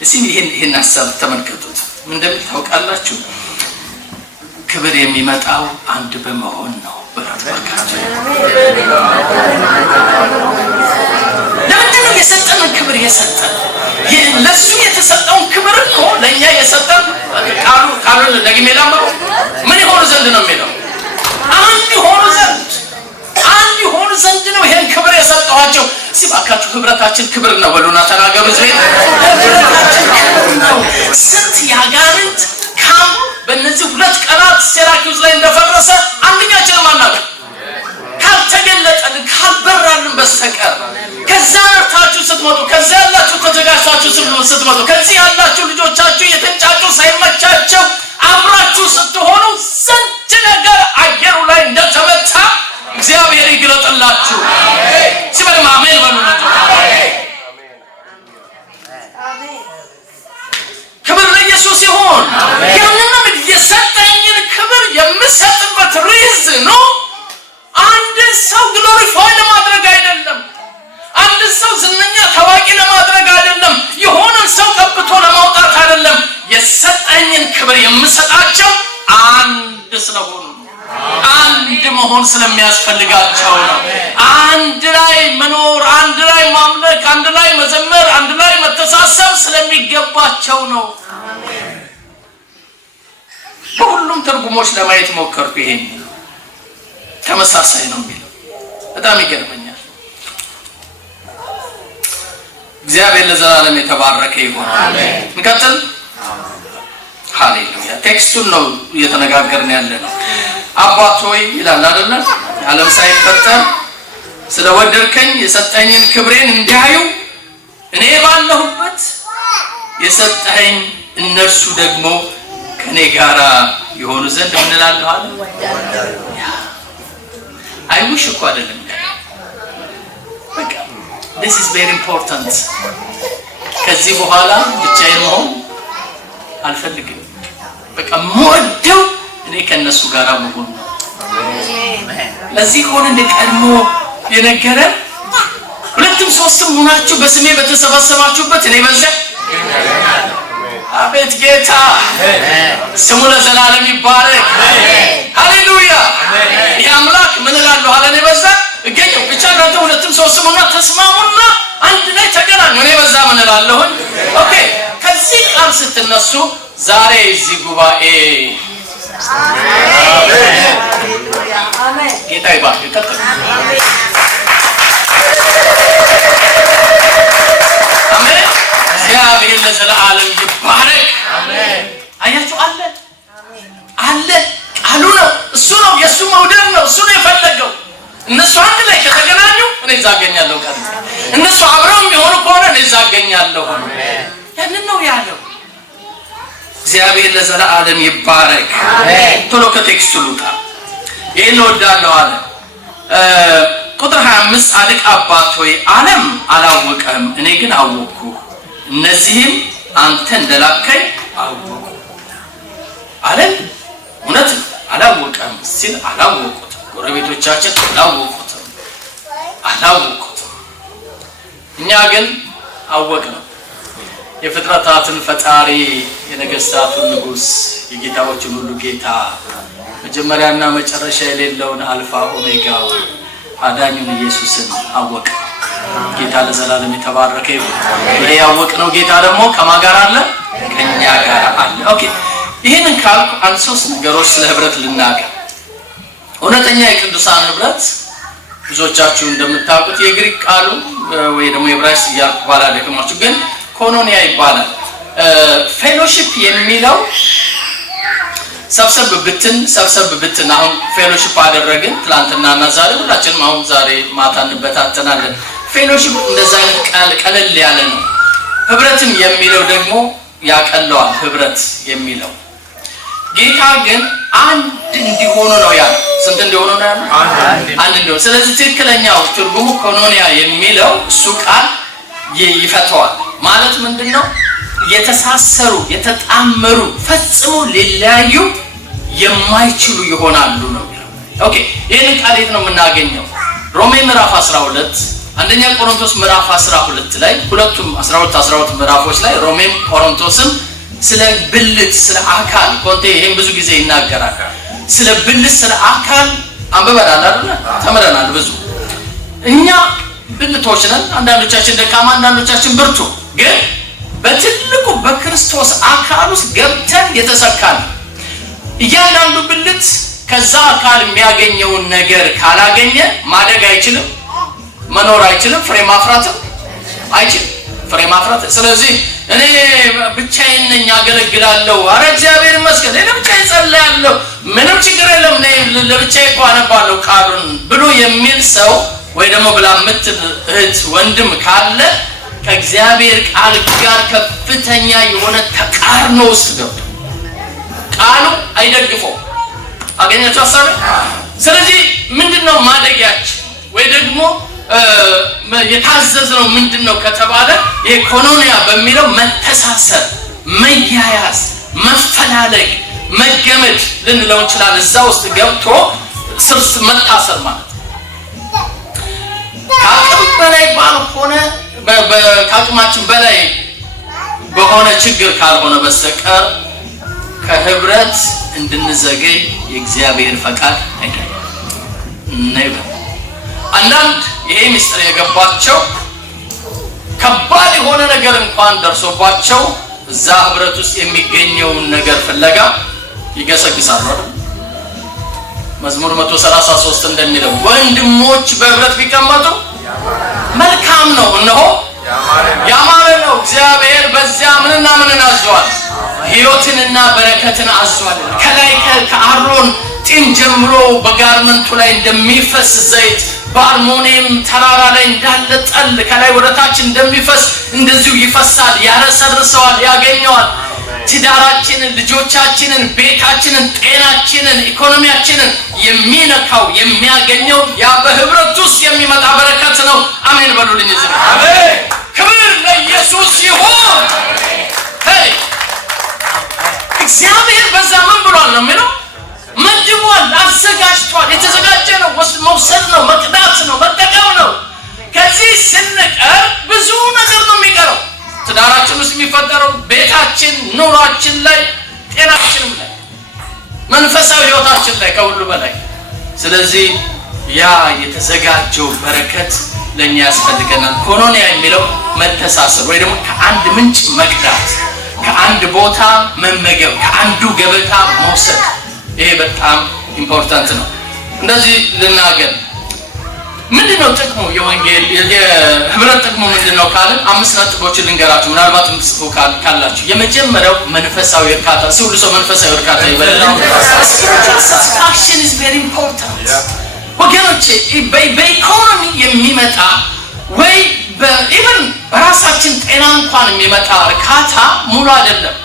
እስኪ ይሄን ሐሳብ ተመልከቱት። ምን እንደሚል ታውቃላችሁ? ክብር የሚመጣው አንድ በመሆን ነው። በረከታችሁ ለምንድን ነው የሰጠንን ክብር የሰጠን? ለሱ የተሰጠውን ክብር እኮ ለኛ የሰጠን ቃሉ ደግሜ ላምረው ምን ይሆኑ ዘንድ ነው የሚለው? አንድ ይሆኑ ዘንድ ነው ይሄን ክብር የሰጠኋቸው። ሲባካችሁ ህብረታችን ክብር ነው በሉና ተናገሩ። ዘይት ህብረታችን ክብር ነው። ስንት ያጋንንት ካም በእነዚህ 2 ቀናት ሴራኪውስ ላይ እንደፈረሰ አንደኛችንም አናውቅም ካልተገለጠልን ካልበራልን በስተቀር። ከዛ ነርታችሁ ስትመጡ፣ ከዛ ያላችሁ ተዘጋጅታችሁ ስትመጡ፣ ከዚህ ያላችሁ ልጆቻችሁ የተንጫጩ ሳይመቻቸው አብራችሁ ስትሆኑ ስንት ነገር አየሩ ላይ እንደተመታ እግዚአብሔር ይግለጥላችሁ። የምሰጥበት ሪዝኑ አንድ ሰው ግሎሪፋይ ለማድረግ አይደለም። አንድ ሰው ዝነኛ ታዋቂ ለማድረግ አይደለም። የሆነ ሰው ቀብቶ ለማውጣት አይደለም። የሰጠኝን ክብር የምሰጣቸው አንድ ስለሆኑ አንድ መሆን ስለሚያስፈልጋቸው ነው። አንድ ላይ መኖር፣ አንድ ላይ ማምለክ፣ አንድ ላይ መዘመር፣ አንድ ላይ መተሳሰብ ስለሚገባቸው ነው። በሁሉም ትርጉሞች ለማየት ሞከርኩ። ይሄን ተመሳሳይ ነው የሚለው በጣም ይገርመኛል። እግዚአብሔር ለዘላለም የተባረከ ይሁን። አሜን። እንቀጥል። ሃሌሉያ። ቴክስቱን ነው እየተነጋገርን ያለ ነው። አባት ሆይ ይላል አይደል? ዓለም ሳይፈጠር ስለወደድከኝ የሰጠኝን ክብሬን እንዲያዩ እኔ ባለሁበት የሰጠኸኝ እነርሱ ደግሞ ከኔ ጋራ የሆኑ ዘንድ ምን እላለሁ አለ። አይውሽ እኮ አይደለም። በቃ this is very important። ከዚህ በኋላ ብቻዬን መሆን አልፈልግም። በቃ ሞደው እኔ ከነሱ ጋራ መሆን ነው። ለዚህ ሆነ እንደ ቀድሞ የነገረን ሁለቱም ሶስትም ሆናችሁ በስሜ በተሰበሰባችሁበት እኔ በዛ። አቤት ጌታ ስሙ ለዘላለም ይባረክ። ሃሌሉያ። ይሄ አምላክ ምን እላለሁ አለ። እኔ በዛ እገኝ ብቻ እናንተ ሁለቱም ሶስትም ሆና ተስማሙና አንድ ላይ ተገናኙ። እኔ በዛ ምን እላለሁ። ኦኬ። ከዚህ ቃል ስትነሱ ዛሬ እዚህ ጉባኤ አሜን ጌታ ይባርክ። ቀጥሉ። አሜን። እግዚአብሔር ለዘላለም ይባረክ። አሜን። አያችሁ አለ አለ ቃሉ ነው፣ እሱ ነው፣ የሱ መውደድ ነው፣ እሱ ነው የፈለገው። እነሱ አንድ ላይ ከተገናኙ እኔ እዛ አገኛለሁ። እነሱ አብረው የሚሆኑ ከሆነ እኔ እዛ አገኛለሁ። ያንን ነው ያለው። እግዚአብሔር ለዘላለም ይባረክ። አሜን። ቶሎ ከቴክስቱ ልውጣ። ይሄን ወዳለው አለ ቁጥር 25 ጻድቅ አባት ሆይ ዓለም አላወቀም፣ እኔ ግን አወቅኩ፣ እነዚህም አንተ እንደላከኝ አወቁ። ዓለም እውነት አላወቀም ሲል አላወቁት፣ ጎረቤቶቻችን አላወቁትም። እኛ ግን አወቅነው። የፍጥረታትን ፈጣሪ የነገስታቱን ንጉስ የጌታዎችን ሁሉ ጌታ መጀመሪያና መጨረሻ የሌለውን አልፋ ኦሜጋ አዳኙን ኢየሱስን አወቅ። ጌታ ለዘላለም የተባረከ ይሁን። ያወቅነው ጌታ ደግሞ ከማን ጋር አለ? ከኛ ጋር አለ። ኦኬ። ይሄንን ካልኩ አንድ ሶስት ነገሮች ስለ ህብረት ልናገር። እውነተኛ የቅዱሳን ህብረት ብዙዎቻችሁ እንደምታውቁት የግሪክ ቃሉ ወይ ደግሞ የዕብራይስጥ ያልኩ ባላደከማችሁ ግን ኮኖኒያ ይባላል። ፌሎሺፕ የሚለው ሰብሰብ ብትን አሁን ፌሎሺፕ አደረግን ትላንትናና ዛሬ ሁላችንም አሁን ዛሬ ማታ እንበታተናለን። ፌሎሺፕ እንደዛ አይነት ቀለል ያለ ነው። ህብረትም የሚለው ደግሞ ያቀለዋል። ህብረት የሚለው ጌታ ግን አንድ እንዲሆኑ ነው ያለው። ስንት እንዲሆኑ ነው ያለው? አንድ እንዲሆኑ። ስለዚህ ትክክለኛው ትርጉሙ ኮኖኒያ የሚለው እሱ ቃል ይፈተዋል። ማለት ምንድነው? የተሳሰሩ የተጣመሩ ፈጽሞ ሊለያዩ የማይችሉ ይሆናሉ ነው የሚለው። ኦኬ። ይሄን ቃል የት ነው የምናገኘው? ሮሜ ምዕራፍ 12 አንደኛ ቆሮንቶስ ምዕራፍ 12 ላይ ሁለቱም 12 ምዕራፎች ላይ ሮሜም ቆሮንቶስም ስለ ብልት ስለ አካል ኮንቴ ይሄን ብዙ ጊዜ ይናገራል። ስለ ብልት ስለ አካል አንብበናል አይደል? ተምረናል ብዙ። እኛ ብልቶች ነን። አንዳንዶቻችን ደካማ፣ አንዳንዶቻችን ብርቱ። ግን በትልቁ በክርስቶስ አካል ውስጥ ገብተን የተሰካን እያንዳንዱ ብልት ከዛ አካል የሚያገኘውን ነገር ካላገኘ ማደግ አይችልም፣ መኖር አይችልም፣ ፍሬ ማፍራትም አይችልም። ፍሬ ማፍራት ስለዚህ እኔ ብቻዬን ነኝ አገለግላለሁ፣ አረ እግዚአብሔር ይመስገን እኔ ብቻዬን ጸልያለሁ፣ ምንም ችግር የለም፣ እኔ ለብቻዬ እኮ አነባለሁ ቃሉን ብሎ የሚል ሰው ወይ ደግሞ ብላ የምትል እህት ወንድም ካለ ከእግዚአብሔር ቃል ጋር ከፍተኛ የሆነ ተቃርኖ ውስጥ ገብቶ ቃሉ አይደግፈው። አገኛችሁ ሐሳብ? ስለዚህ ምንድነው ማደጊያችን ወይ ደግሞ የታዘዝነው ምንድነው ከተባለ የኮኖኒያ በሚለው መተሳሰብ፣ መያያዝ፣ መፈላለግ፣ መገመድ ልንለው እንችላለን። እዛ ውስጥ ገብቶ ስርስ መታሰር ማለት ከአቅም በላይ ባልሆነ ከአቅማችን በላይ በሆነ ችግር ካልሆነ በስተቀር ከህብረት እንድንዘገይ የእግዚአብሔር ፈቃድ አይደለም። አንዳንድ ይሄ ምስጢር የገባቸው ከባድ የሆነ ነገር እንኳን ደርሶባቸው እዛ ህብረት ውስጥ የሚገኘውን ነገር ፍለጋ ይገሰግሳሉ። መዝሙር 133 እንደሚለው ወንድሞች በህብረት ቢቀመጡ መልካም ነው፣ እነሆ ያማረ ነው። እግዚአብሔር በዚያ ምንና ምንን አዟል? ሕይወትንና በረከትን አዟል። ከላይ ከአሮን ጢም ጀምሮ በጋርመንቱ ላይ እንደሚፈስ ዘይት በአርሞኒየም ተራራ ላይ እንዳለ ጠል ከላይ ወደታች እንደሚፈስ እንደዚሁ ይፈሳል፣ ያረሰርሰዋል፣ ያገኘዋል። ትዳራችንን፣ ልጆቻችንን፣ ቤታችንን፣ ጤናችንን፣ ኢኮኖሚያችንን የሚነካው የሚያገኘው ያ በህብረት ውስጥ የሚመጣ በረከት ነው። አሜን በሉልኝ። እዚህ አሜን። ክብር ለኢየሱስ ይሁን። እግዚአብሔር በዛ ምን ብሏል ነው የሚለው? መድቧል፣ አዘጋጅቷል። የተዘጋጀ ነው። መውሰድ ነው፣ መቅዳት ነው፣ መጠቀም ነው። ከዚህ ስንቀር ብዙ ነገር ነው የሚቀረው። ትዳራችን ውስጥ የሚፈጠረው ቤታችን፣ ኑሯችን ላይ፣ ጤናችንም ላይ፣ መንፈሳዊ ህይወታችን ላይ ከሁሉ በላይ። ስለዚህ ያ የተዘጋጀው በረከት ለኛ ያስፈልገናል። ኮኖኒያ የሚለው መተሳሰብ ወይ ደግሞ ከአንድ ምንጭ መቅዳት፣ ከአንድ ቦታ መመገብ፣ ከአንዱ ገበታ መውሰድ። ይሄ በጣም ኢምፖርታንት ነው። እንደዚህ ልናገር። ምንድነው ጥቅሙ? የወንጌል የህብረት ጥቅሙ ምንድነው ካልን 5 ነጥቦችን ልንገራችሁ። ምናልባት ምጽፉ ካላችሁ የመጀመሪያው መንፈሳዊ እርካታ። ሁሉ ሰው መንፈሳዊ እርካታ ይበላል። satisfaction is very important ወገኖቼ። በኢኮኖሚ የሚመጣ ወይ ኢቭን በራሳችን ጤና እንኳን የሚመጣ እርካታ ሙሉ አይደለም።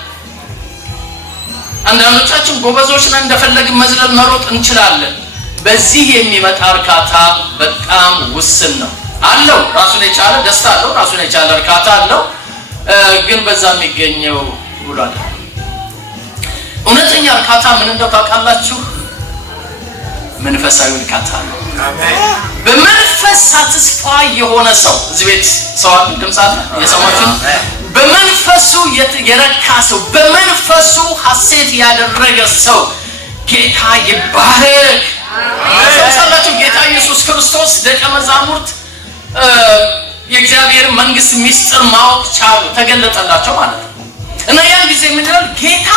አንዳንዶቻችን ጎበዞች ነን፣ እንደፈለግን መዝለል መሮጥ እንችላለን። በዚህ የሚመጣ እርካታ በጣም ውስን ነው። አለው ራሱን የቻለ ደስታ አለው፣ ራሱን የቻለ እርካታ አለው። ግን በዛ የሚገኘው ሙሉ አይደለም። እውነተኛ እርካታ ምን እንደው ታውቃላችሁ? መንፈሳዊ እርካታ ነው። አሜን። በመንፈስ ሳትስፋይ የሆነ ሰው እዚህ ቤት ሰው አለ፣ ድምጽ አለ፣ የሰማችሁ? በመንፈሱ የረካ ሰው፣ በመንፈሱ ሐሴት ያደረገ ሰው ጌታ ይባረክ። ሰላችሁ ጌታ ኢየሱስ ክርስቶስ ደቀ መዛሙርት የእግዚአብሔር መንግስት ሚስጥር ማወቅ ቻሉ፣ ተገለጠላቸው ማለት ነው። እና ያን ጊዜ ምን ይላል? ጌታ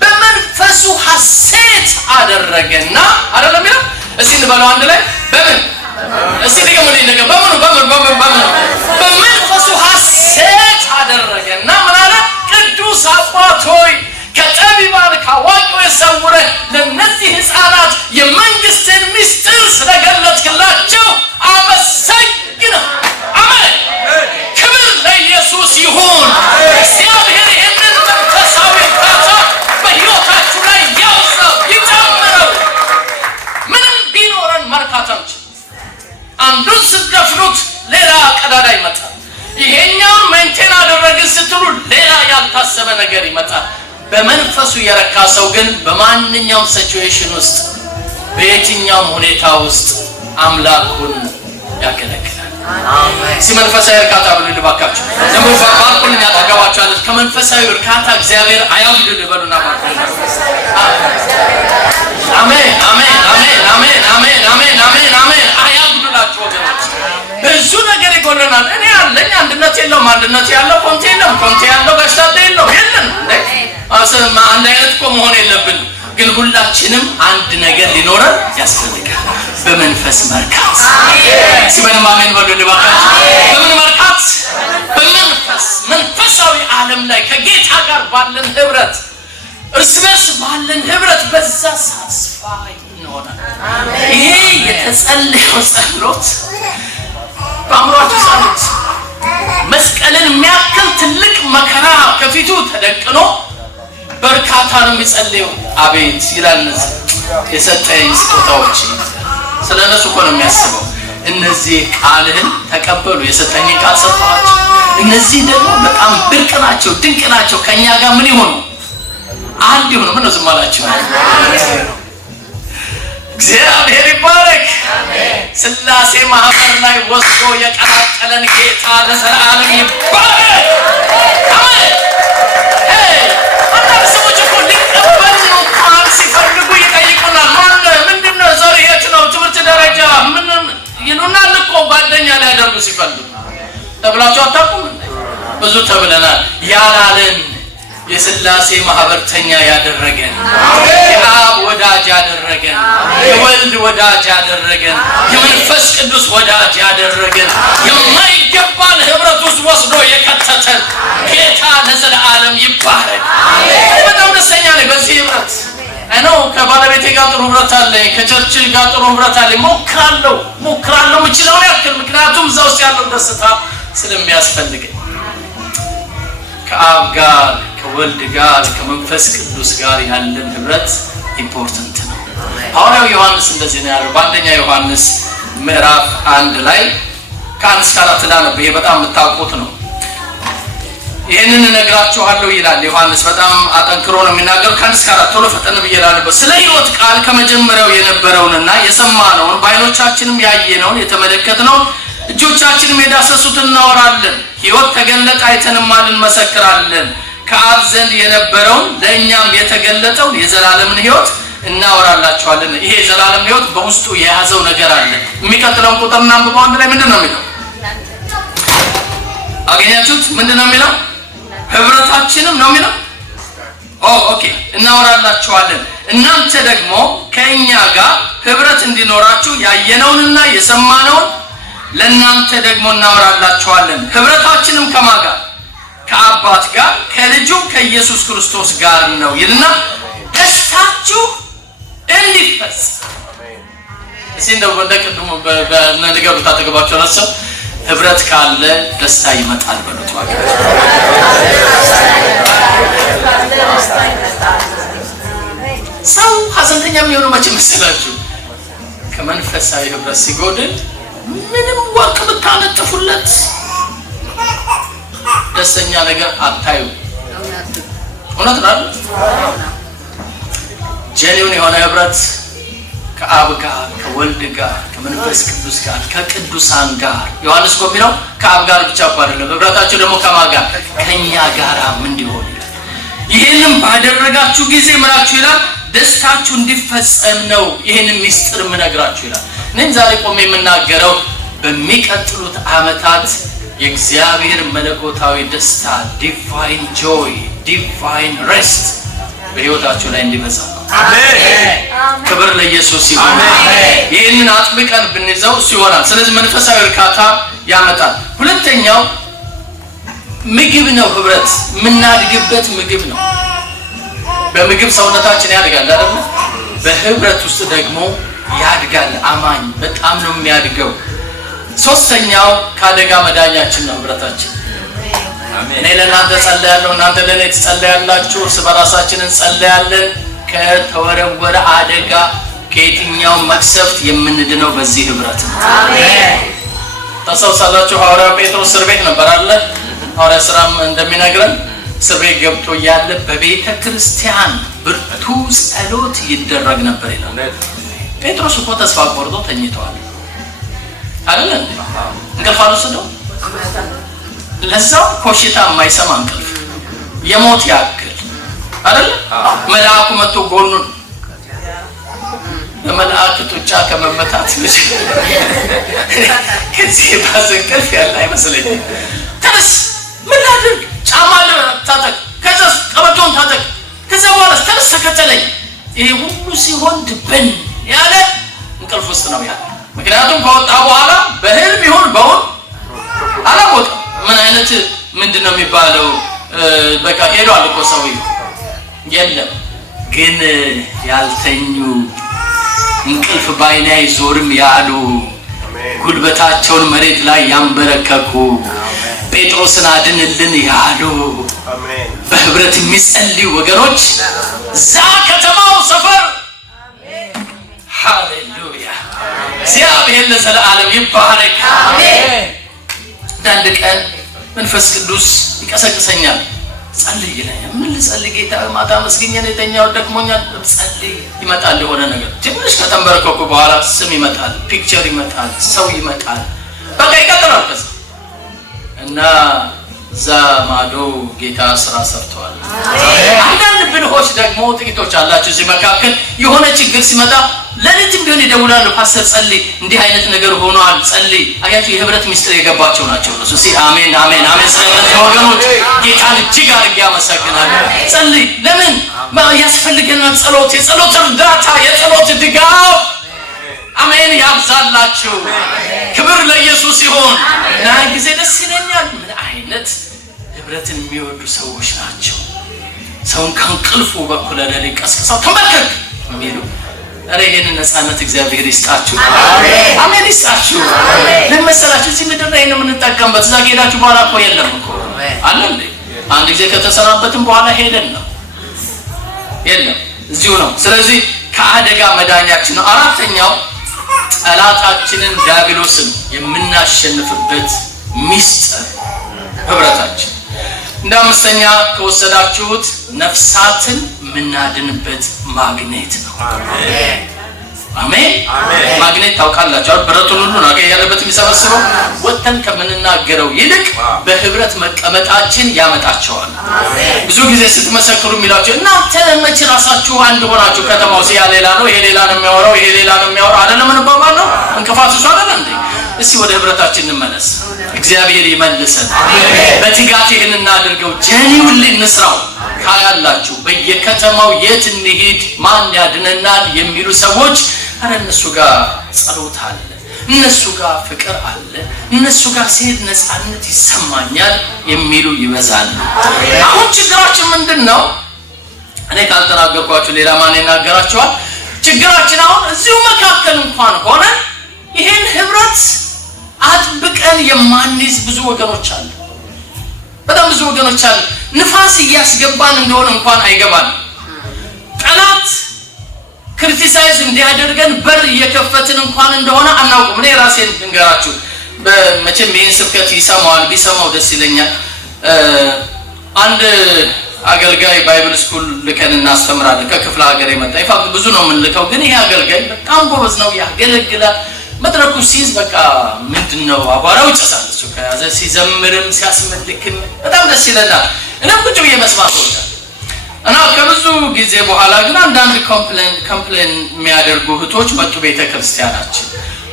በመንፈሱ ሐሴት አደረገና አይደለም ይላል። እስቲ እንበለው አንድ ላይ በምን እስቲ ደግሞልኝ ነገር በመንፈሱ ሐሴት አደረገና ምን አለ? ቅዱስ አባት ሆይ ከጠቢባን ካዋቂዎች ሰውረህ ለእነዚህ ሕፃናት የመንግስትን ምስጢር ስለገለጥክላቸው አመሰግናለሁ። አሜን። ክብር ለኢየሱስ ይሁን። እግዚአብሔር ይህንን መንፈሳዊ እርካታ በሕይወታችሁ ላይ ያውዛው፣ ይጨምረው። ምንም ቢኖረን መርካት አንችልም። አንዱን ስትደፍኑት ሌላ ቀዳዳ ይመጣል። ይሄኛውን ሜንቴን አደረግን ስትሉ ሌላ ያልታሰበ ነገር ይመጣል። በመንፈሱ የረካ ሰው ግን በማንኛውም ሲቹዌሽን ውስጥ በየትኛውም ሁኔታ ውስጥ አምላኩን ያገለግላል። አሜን። መንፈሳዊ እርካታ ብሎ ልባካችሁ ደግሞ ባርኩልኝ፣ አጠገባችኋለሁ። ከመንፈሳዊ እርካታ እግዚአብሔር አያውድል በሉና ባርኩልኝ። አሜን አሜን አሜን አሜን አሜን አሜን አሜን አሜን። አያውድላችሁ ወገኖች። ብዙ ነገር ይጎለናል። እኔ ያለኝ አንድነት የለውም፣ አንድነት ያለው ኮንቴ የለም፣ ኮንቴ ያለው ጋሽታዴ የለው። የለን አንድ አይነት እኮ መሆን የለብን። ግን ሁላችንም አንድ ነገር ሊኖረን ያስፈልጋል። በመንፈስ መርካት። ሲበንም አሜን በሉ ልባካችሁ። በምን መርካት? መንፈሳዊ ዓለም ላይ ከጌታ ጋር ባለን ህብረት፣ እርስ በርስ ባለን ህብረት በዛ ሳትስፋይ እንሆናለን። ይሄ የተጸለየው ጸሎት በአእምሯችሁ ጸሎት መስቀልን የሚያክል ትልቅ መከራ ከፊቱ ተደቅኖ በርካታ ነው የሚጸልየው። አቤት ይላል እነዚህ የሰጠኝ ስጦታዎች። ስለ እነሱ እኮ ነው የሚያስበው። እነዚህ ቃልህን ተቀበሉ፣ የሰጠኝ ቃል ሰጥቷቸው። እነዚህ ደግሞ በጣም ብርቅ ናቸው፣ ድንቅ ናቸው። ከኛ ጋር ምን ይሆኑ? አንድ ይሁኑ። ምን ነው ዝም አላችሁ? እግዚአብሔር ይባረክ። ስላሴ ማህበር ላይ ወስዶ የቀላቀለን ጌታ ለዘላለም ይባረክ። አሜን። አንዳንድ ሰዎች እኮ ሊቀበሉ እንኳን ሲፈልጉ ይጠይቁናል። ምንድነው ዘር የት ነው ትምህርት ደረጃ ምን ይሉናል እኮ ጓደኛ ሊያደርጉ ሲፈልጉ። ተብላችሁ አታውቁም? ብዙ ተብለናል። ያላለን የስላሴ ማህበርተኛ ያደረገን፣ የአብ ወዳጅ ያደረገን፣ የወልድ ወዳጅ ያደረገን፣ የመንፈስ ቅዱስ ወዳጅ ያደረገን፣ የማይገባን ህብረት ውስጥ ወስዶ የከተተን ጌታ ለዘላለም ይባረክ። በጣም ደስተኛ ነኝ በዚህ ህብረት። እነሆ ከባለቤቴ ጋር ጥሩ ህብረት አለኝ፣ ከቸርች ጋር ጥሩ ህብረት አለኝ። ሞክራለሁ የምችለውን ያክል፣ ምክንያቱም እዛ ውስጥ ያለው ደስታ ስለሚያስፈልገኝ ከአብ ጋር ከወልድ ጋር ከመንፈስ ቅዱስ ጋር ያለን ህብረት ኢምፖርታንት ነው። ሐዋርያው ዮሐንስ እንደዚህ ነው ያለው በአንደኛ ዮሐንስ ምዕራፍ 1 ላይ ከ1 እስከ 4 ላነብ። ይሄ በጣም የምታውቁት ነው። ይሄንን እነግራችኋለሁ ይላል ዮሐንስ። በጣም አጠንክሮ ነው የሚናገረው። ከ1 እስከ 4 ቶሎ ፈጠን ብዬ ላነብ። ስለ ሕይወት ቃል ከመጀመሪያው የነበረውንና የሰማነውን በዓይኖቻችንም ያየነውን የተመለከትነውን እጆቻችንም የዳሰሱትን እናወራለን። ሕይወት ተገለጠ፣ አይተንማል፣ እንመሰክራለን። ከአብ ዘንድ የነበረውን ለእኛም የተገለጠውን የዘላለምን ሕይወት እናወራላችኋለን። ይሄ የዘላለም ሕይወት በውስጡ የያዘው ነገር አለ። የሚቀጥለውን ቁጥር እናንብበው አንድ ላይ። ምንድን ነው የሚለው? አገኛችሁት? ምንድን ነው የሚለው? ህብረታችንም ነው የሚለው። ኦኬ። እናወራላችኋለን እናንተ ደግሞ ከእኛ ጋር ህብረት እንዲኖራችሁ ያየነውንና የሰማነውን ለእናንተ ደግሞ እናወራላችኋለን። ህብረታችንም ከማን ጋር? ከአባት ጋር ከልጁ ከኢየሱስ ክርስቶስ ጋር ነው ይልና ደስታችሁ እንዲፈጸም። እዚህ እንደው በደቅዱም በነገሩ ታጠገባቸው ነው። ህብረት ካለ ደስታ ይመጣል በሉት። ሰው ሐዘንተኛ የሚሆነው መቼ መሰላችሁ? ከመንፈሳዊ ህብረት ሲጎድል ምንም ወርቅ ብታነጥፉለት ደስተኛ ነገር አታዩ። እውነት ነው። ጀኒውን የሆነ ህብረት ከአብ ጋር ከወልድ ጋር ከመንፈስ ቅዱስ ጋር ከቅዱሳን ጋር ዮሐንስ እኮ የሚለው ከአብ ጋር ብቻ እኮ አይደለም። ህብረታችሁ ደግሞ ከማን ጋር? ከኛ ጋራም እንዲሆን ይላል። ይሄንን ባደረጋችሁ ጊዜ ምናችሁ ይላል? ደስታችሁ እንዲፈጸም ነው ይሄንን ሚስጥር ምነግራችሁ ይላል። እኔም ዛሬ ቆሜ የምናገረው በሚቀጥሉት ዓመታት የእግዚአብሔር መለኮታዊ ደስታ ዲቫይን ጆይ ዲቫይን ሬስት በህይወታችሁ ላይ እንዲበዛ። አሜን። ክብር ለኢየሱስ ይሁን። ይሄንን አጥብቀን ብንይዘው ይሆናል። ስለዚህ መንፈሳዊ እርካታ ያመጣል። ሁለተኛው ምግብ ነው። ህብረት የምናድግበት ምግብ ነው። በምግብ ሰውነታችን ያድጋል አይደል? በህብረት ውስጥ ደግሞ ያድጋል። አማኝ በጣም ነው የሚያድገው። ሶስተኛው ከአደጋ መዳኛችን ነው ህብረታችን። እኔ ለእናንተ ጸልያለሁ፣ እናንተ ለእኔ ትጸልያላችሁ፣ እርስ በራሳችን እንጸልያለን። ከተወረወረ አደጋ ከየትኛው መቅሰፍት የምንድነው በዚህ ህብረት ነው። አሜን። ታስታውሳላችሁ ሐዋርያው ጴጥሮስ እስር ቤት ነበር አለ። ሐዋርያ ሥራም እንደሚነግረን እስር ቤት ገብቶ ያለ በቤተ ክርስቲያን ብርቱ ጸሎት ይደረግ ነበር ይላል። ጴጥሮስ እኮ ተስፋ ቆርጦ ተኝቷል አይደል? እንቅልፍ አልወሰደው። ለዛው ኮሽታ የማይሰማ እንቅልፍ የሞት ያክል አይደል? መልአኩ መጥቶ ጎኑን በመልአክ ጡጫ ከመመታት ከዚህ ባሰ እንቅልፍ ያለ አይመስለኝም። ተነስ፣ ምን ላድርግ? ጫማ ታጠቅ፣ ከዛ ቀበቶን ታጠቅ፣ ከዛ በኋላ ተነስ ተከተለኝ። ይሄ ሁሉ ሲሆን ድብን ያለ እንቅልፍ ውስጥ ነው ያለ። ምክንያቱም ከወጣ በኋላ በህልም ይሁን በውን አላወቀም። ምን አይነት ምንድነው የሚባለው? በቃ ሄዷል እኮ ሰውዬው። የለም ግን ያልተኙ እንቅልፍ ባይኔ አይዞርም ያሉ ጉልበታቸውን መሬት ላይ ያንበረከኩ ጴጥሮስን አድንልን ያሉ በህብረት የሚጸልዩ ወገኖች ዛ ከተማው ሰፈር ሃሌሉያ እግዚአብሔር ለዘላለም ይባረክ። አሜን። አንድ ቀን መንፈስ ቅዱስ ይቀሰቅሰኛል። ጸልይ ይለኛል። ምን ልጸልይ ጌታ? ማታ መስገኛ ነው የተኛው ደክሞኛል። ጸልይ ይመጣል የሆነ ነገር። ትንሽ ከተንበረከኩ በኋላ ስም ይመጣል፣ ፒክቸር ይመጣል፣ ሰው ይመጣል። በቃ ይቀጥላል ከዛ እና ዘማዶ ጌታ ስራ ሰርቷል። አንዳንድ ብልሆች ደግሞ ጥቂቶች አላችሁ እዚህ መካከል የሆነ ችግር ሲመጣ ለሊትም ቢሆን ይደውላሉ። ፓስተር ጸልይ፣ እንዲህ አይነት ነገር ሆኗል ጸልይ። አያችሁ የህብረት ምስጢር የገባቸው ናቸው እነሱ። አሜን አሜን አሜን። ስለዚህ ወገኖች ጌታን እጅግ አድርጌ አመሰግናለሁ። ጸልይ ለምን ያስፈልገናል? ጸሎት፣ የጸሎት እርዳታ፣ የጸሎት ድጋፍ አሜን ያብዛላችሁ። ክብር ለኢየሱስ ይሁን። እና ጊዜ ደስ ይለኛል። ምን አይነት ህብረትን የሚወዱ ሰዎች ናቸው። ሰውን ከእንቅልፉ በኩል ለሌሊት ቀስቅሰው ተመልከት የሚሉ አረ ይሄን ነፃነት እግዚአብሔር ይስጣችሁ። አሜን አሜን ይስጣችሁ። ለምሳሌ እዚህ ምድር ላይ ነው የምንጠቀምበት። እዛ ሄዳችሁ በኋላ እኮ የለም እኮ አለ እንዴ? አንድ ጊዜ ከተሰራበትም በኋላ ሄደን ነው የለም፣ እዚሁ ነው። ስለዚህ ከአደጋ መዳኛችን ነው። አራተኛው ጠላታችንን ዲያብሎስን የምናሸንፍበት ሚስጥር ህብረታችን። እንደ አምስተኛ ከወሰዳችሁት ነፍሳትን የምናድንበት ማግኔት ነው። አሜን አሜን። ማግኔት ታውቃላችሁ አይደል? ብረቱን ሁሉ ነው ያለበት የሚሰበስበው። ወጥተን ከምንናገረው ይልቅ በህብረት መቀመጣችን ያመጣቸዋል። ብዙ ጊዜ ስትመሰክሩ የሚላችሁ እናንተ መቼ ራሳችሁ አንድ ሆናችሁ ከተማው ሲያ ሌላ ነው፣ ይሄ ሌላ ነው የሚያወራው፣ ይሄ ሌላ ነው የሚያወራው አይደለም እንባባል ነው። እንቅፋት እሱ አይደል እንዴ? እስቲ ወደ ህብረታችን እንመለስ። እግዚአብሔር ይመልሰን። በትጋት ይሄን እናድርገው። ጀኒውሊ እንስራው። ካያላችሁ በየከተማው የት እንሂድ ማን ያድነናል የሚሉ ሰዎች አረ እነሱ ጋር ጸሎት አለ፣ እነሱ ጋር ፍቅር አለ፣ እነሱ ጋር ሲሄድ ነፃነት ይሰማኛል የሚሉ ይበዛሉ። አሁን ችግራችን ምንድነው? እኔ ካልተናገርኳችሁ ሌላ ማን ይናገራችኋል? ችግራችን አሁን እዚሁ መካከል እንኳን ሆነ ይሄን ህብረት አጥብቀን የማንይዝ ብዙ ወገኖች አሉ። በጣም ብዙ ወገኖች አሉ። ንፋስ እያስገባን እንደሆነ እንኳን አይገባን። ጠላት ክሪቲሳይዝ እንዲያደርገን በር እየከፈትን እንኳን እንደሆነ አናውቅም። እኔ ራሴን እንገራችሁ። በመቼም ይህን ስብከት ይሰማዋል፣ ቢሰማው ደስ ይለኛል። አንድ አገልጋይ ባይብል ስኩል ልከን እናስተምራለን። ከክፍለ ሀገር የመጣ ይፋት ብዙ ነው የምንልከው፣ ግን ይሄ አገልጋይ በጣም ጎበዝ ነው፣ ያገለግላል። መድረኩ ሲይዝ በቃ ምንድነው አቧራው ይጨሳል። እሱ ከያዘ ሲዘምርም ሲያስመልክም በጣም ደስ ይለናል። እኔም ቁጭ ብዬ መስማት ወዳለሁ። እና ከብዙ ጊዜ በኋላ ግን አንዳንድ ኮምፕሌን የሚያደርጉ እህቶች መጡ ቤተክርስቲያናችን።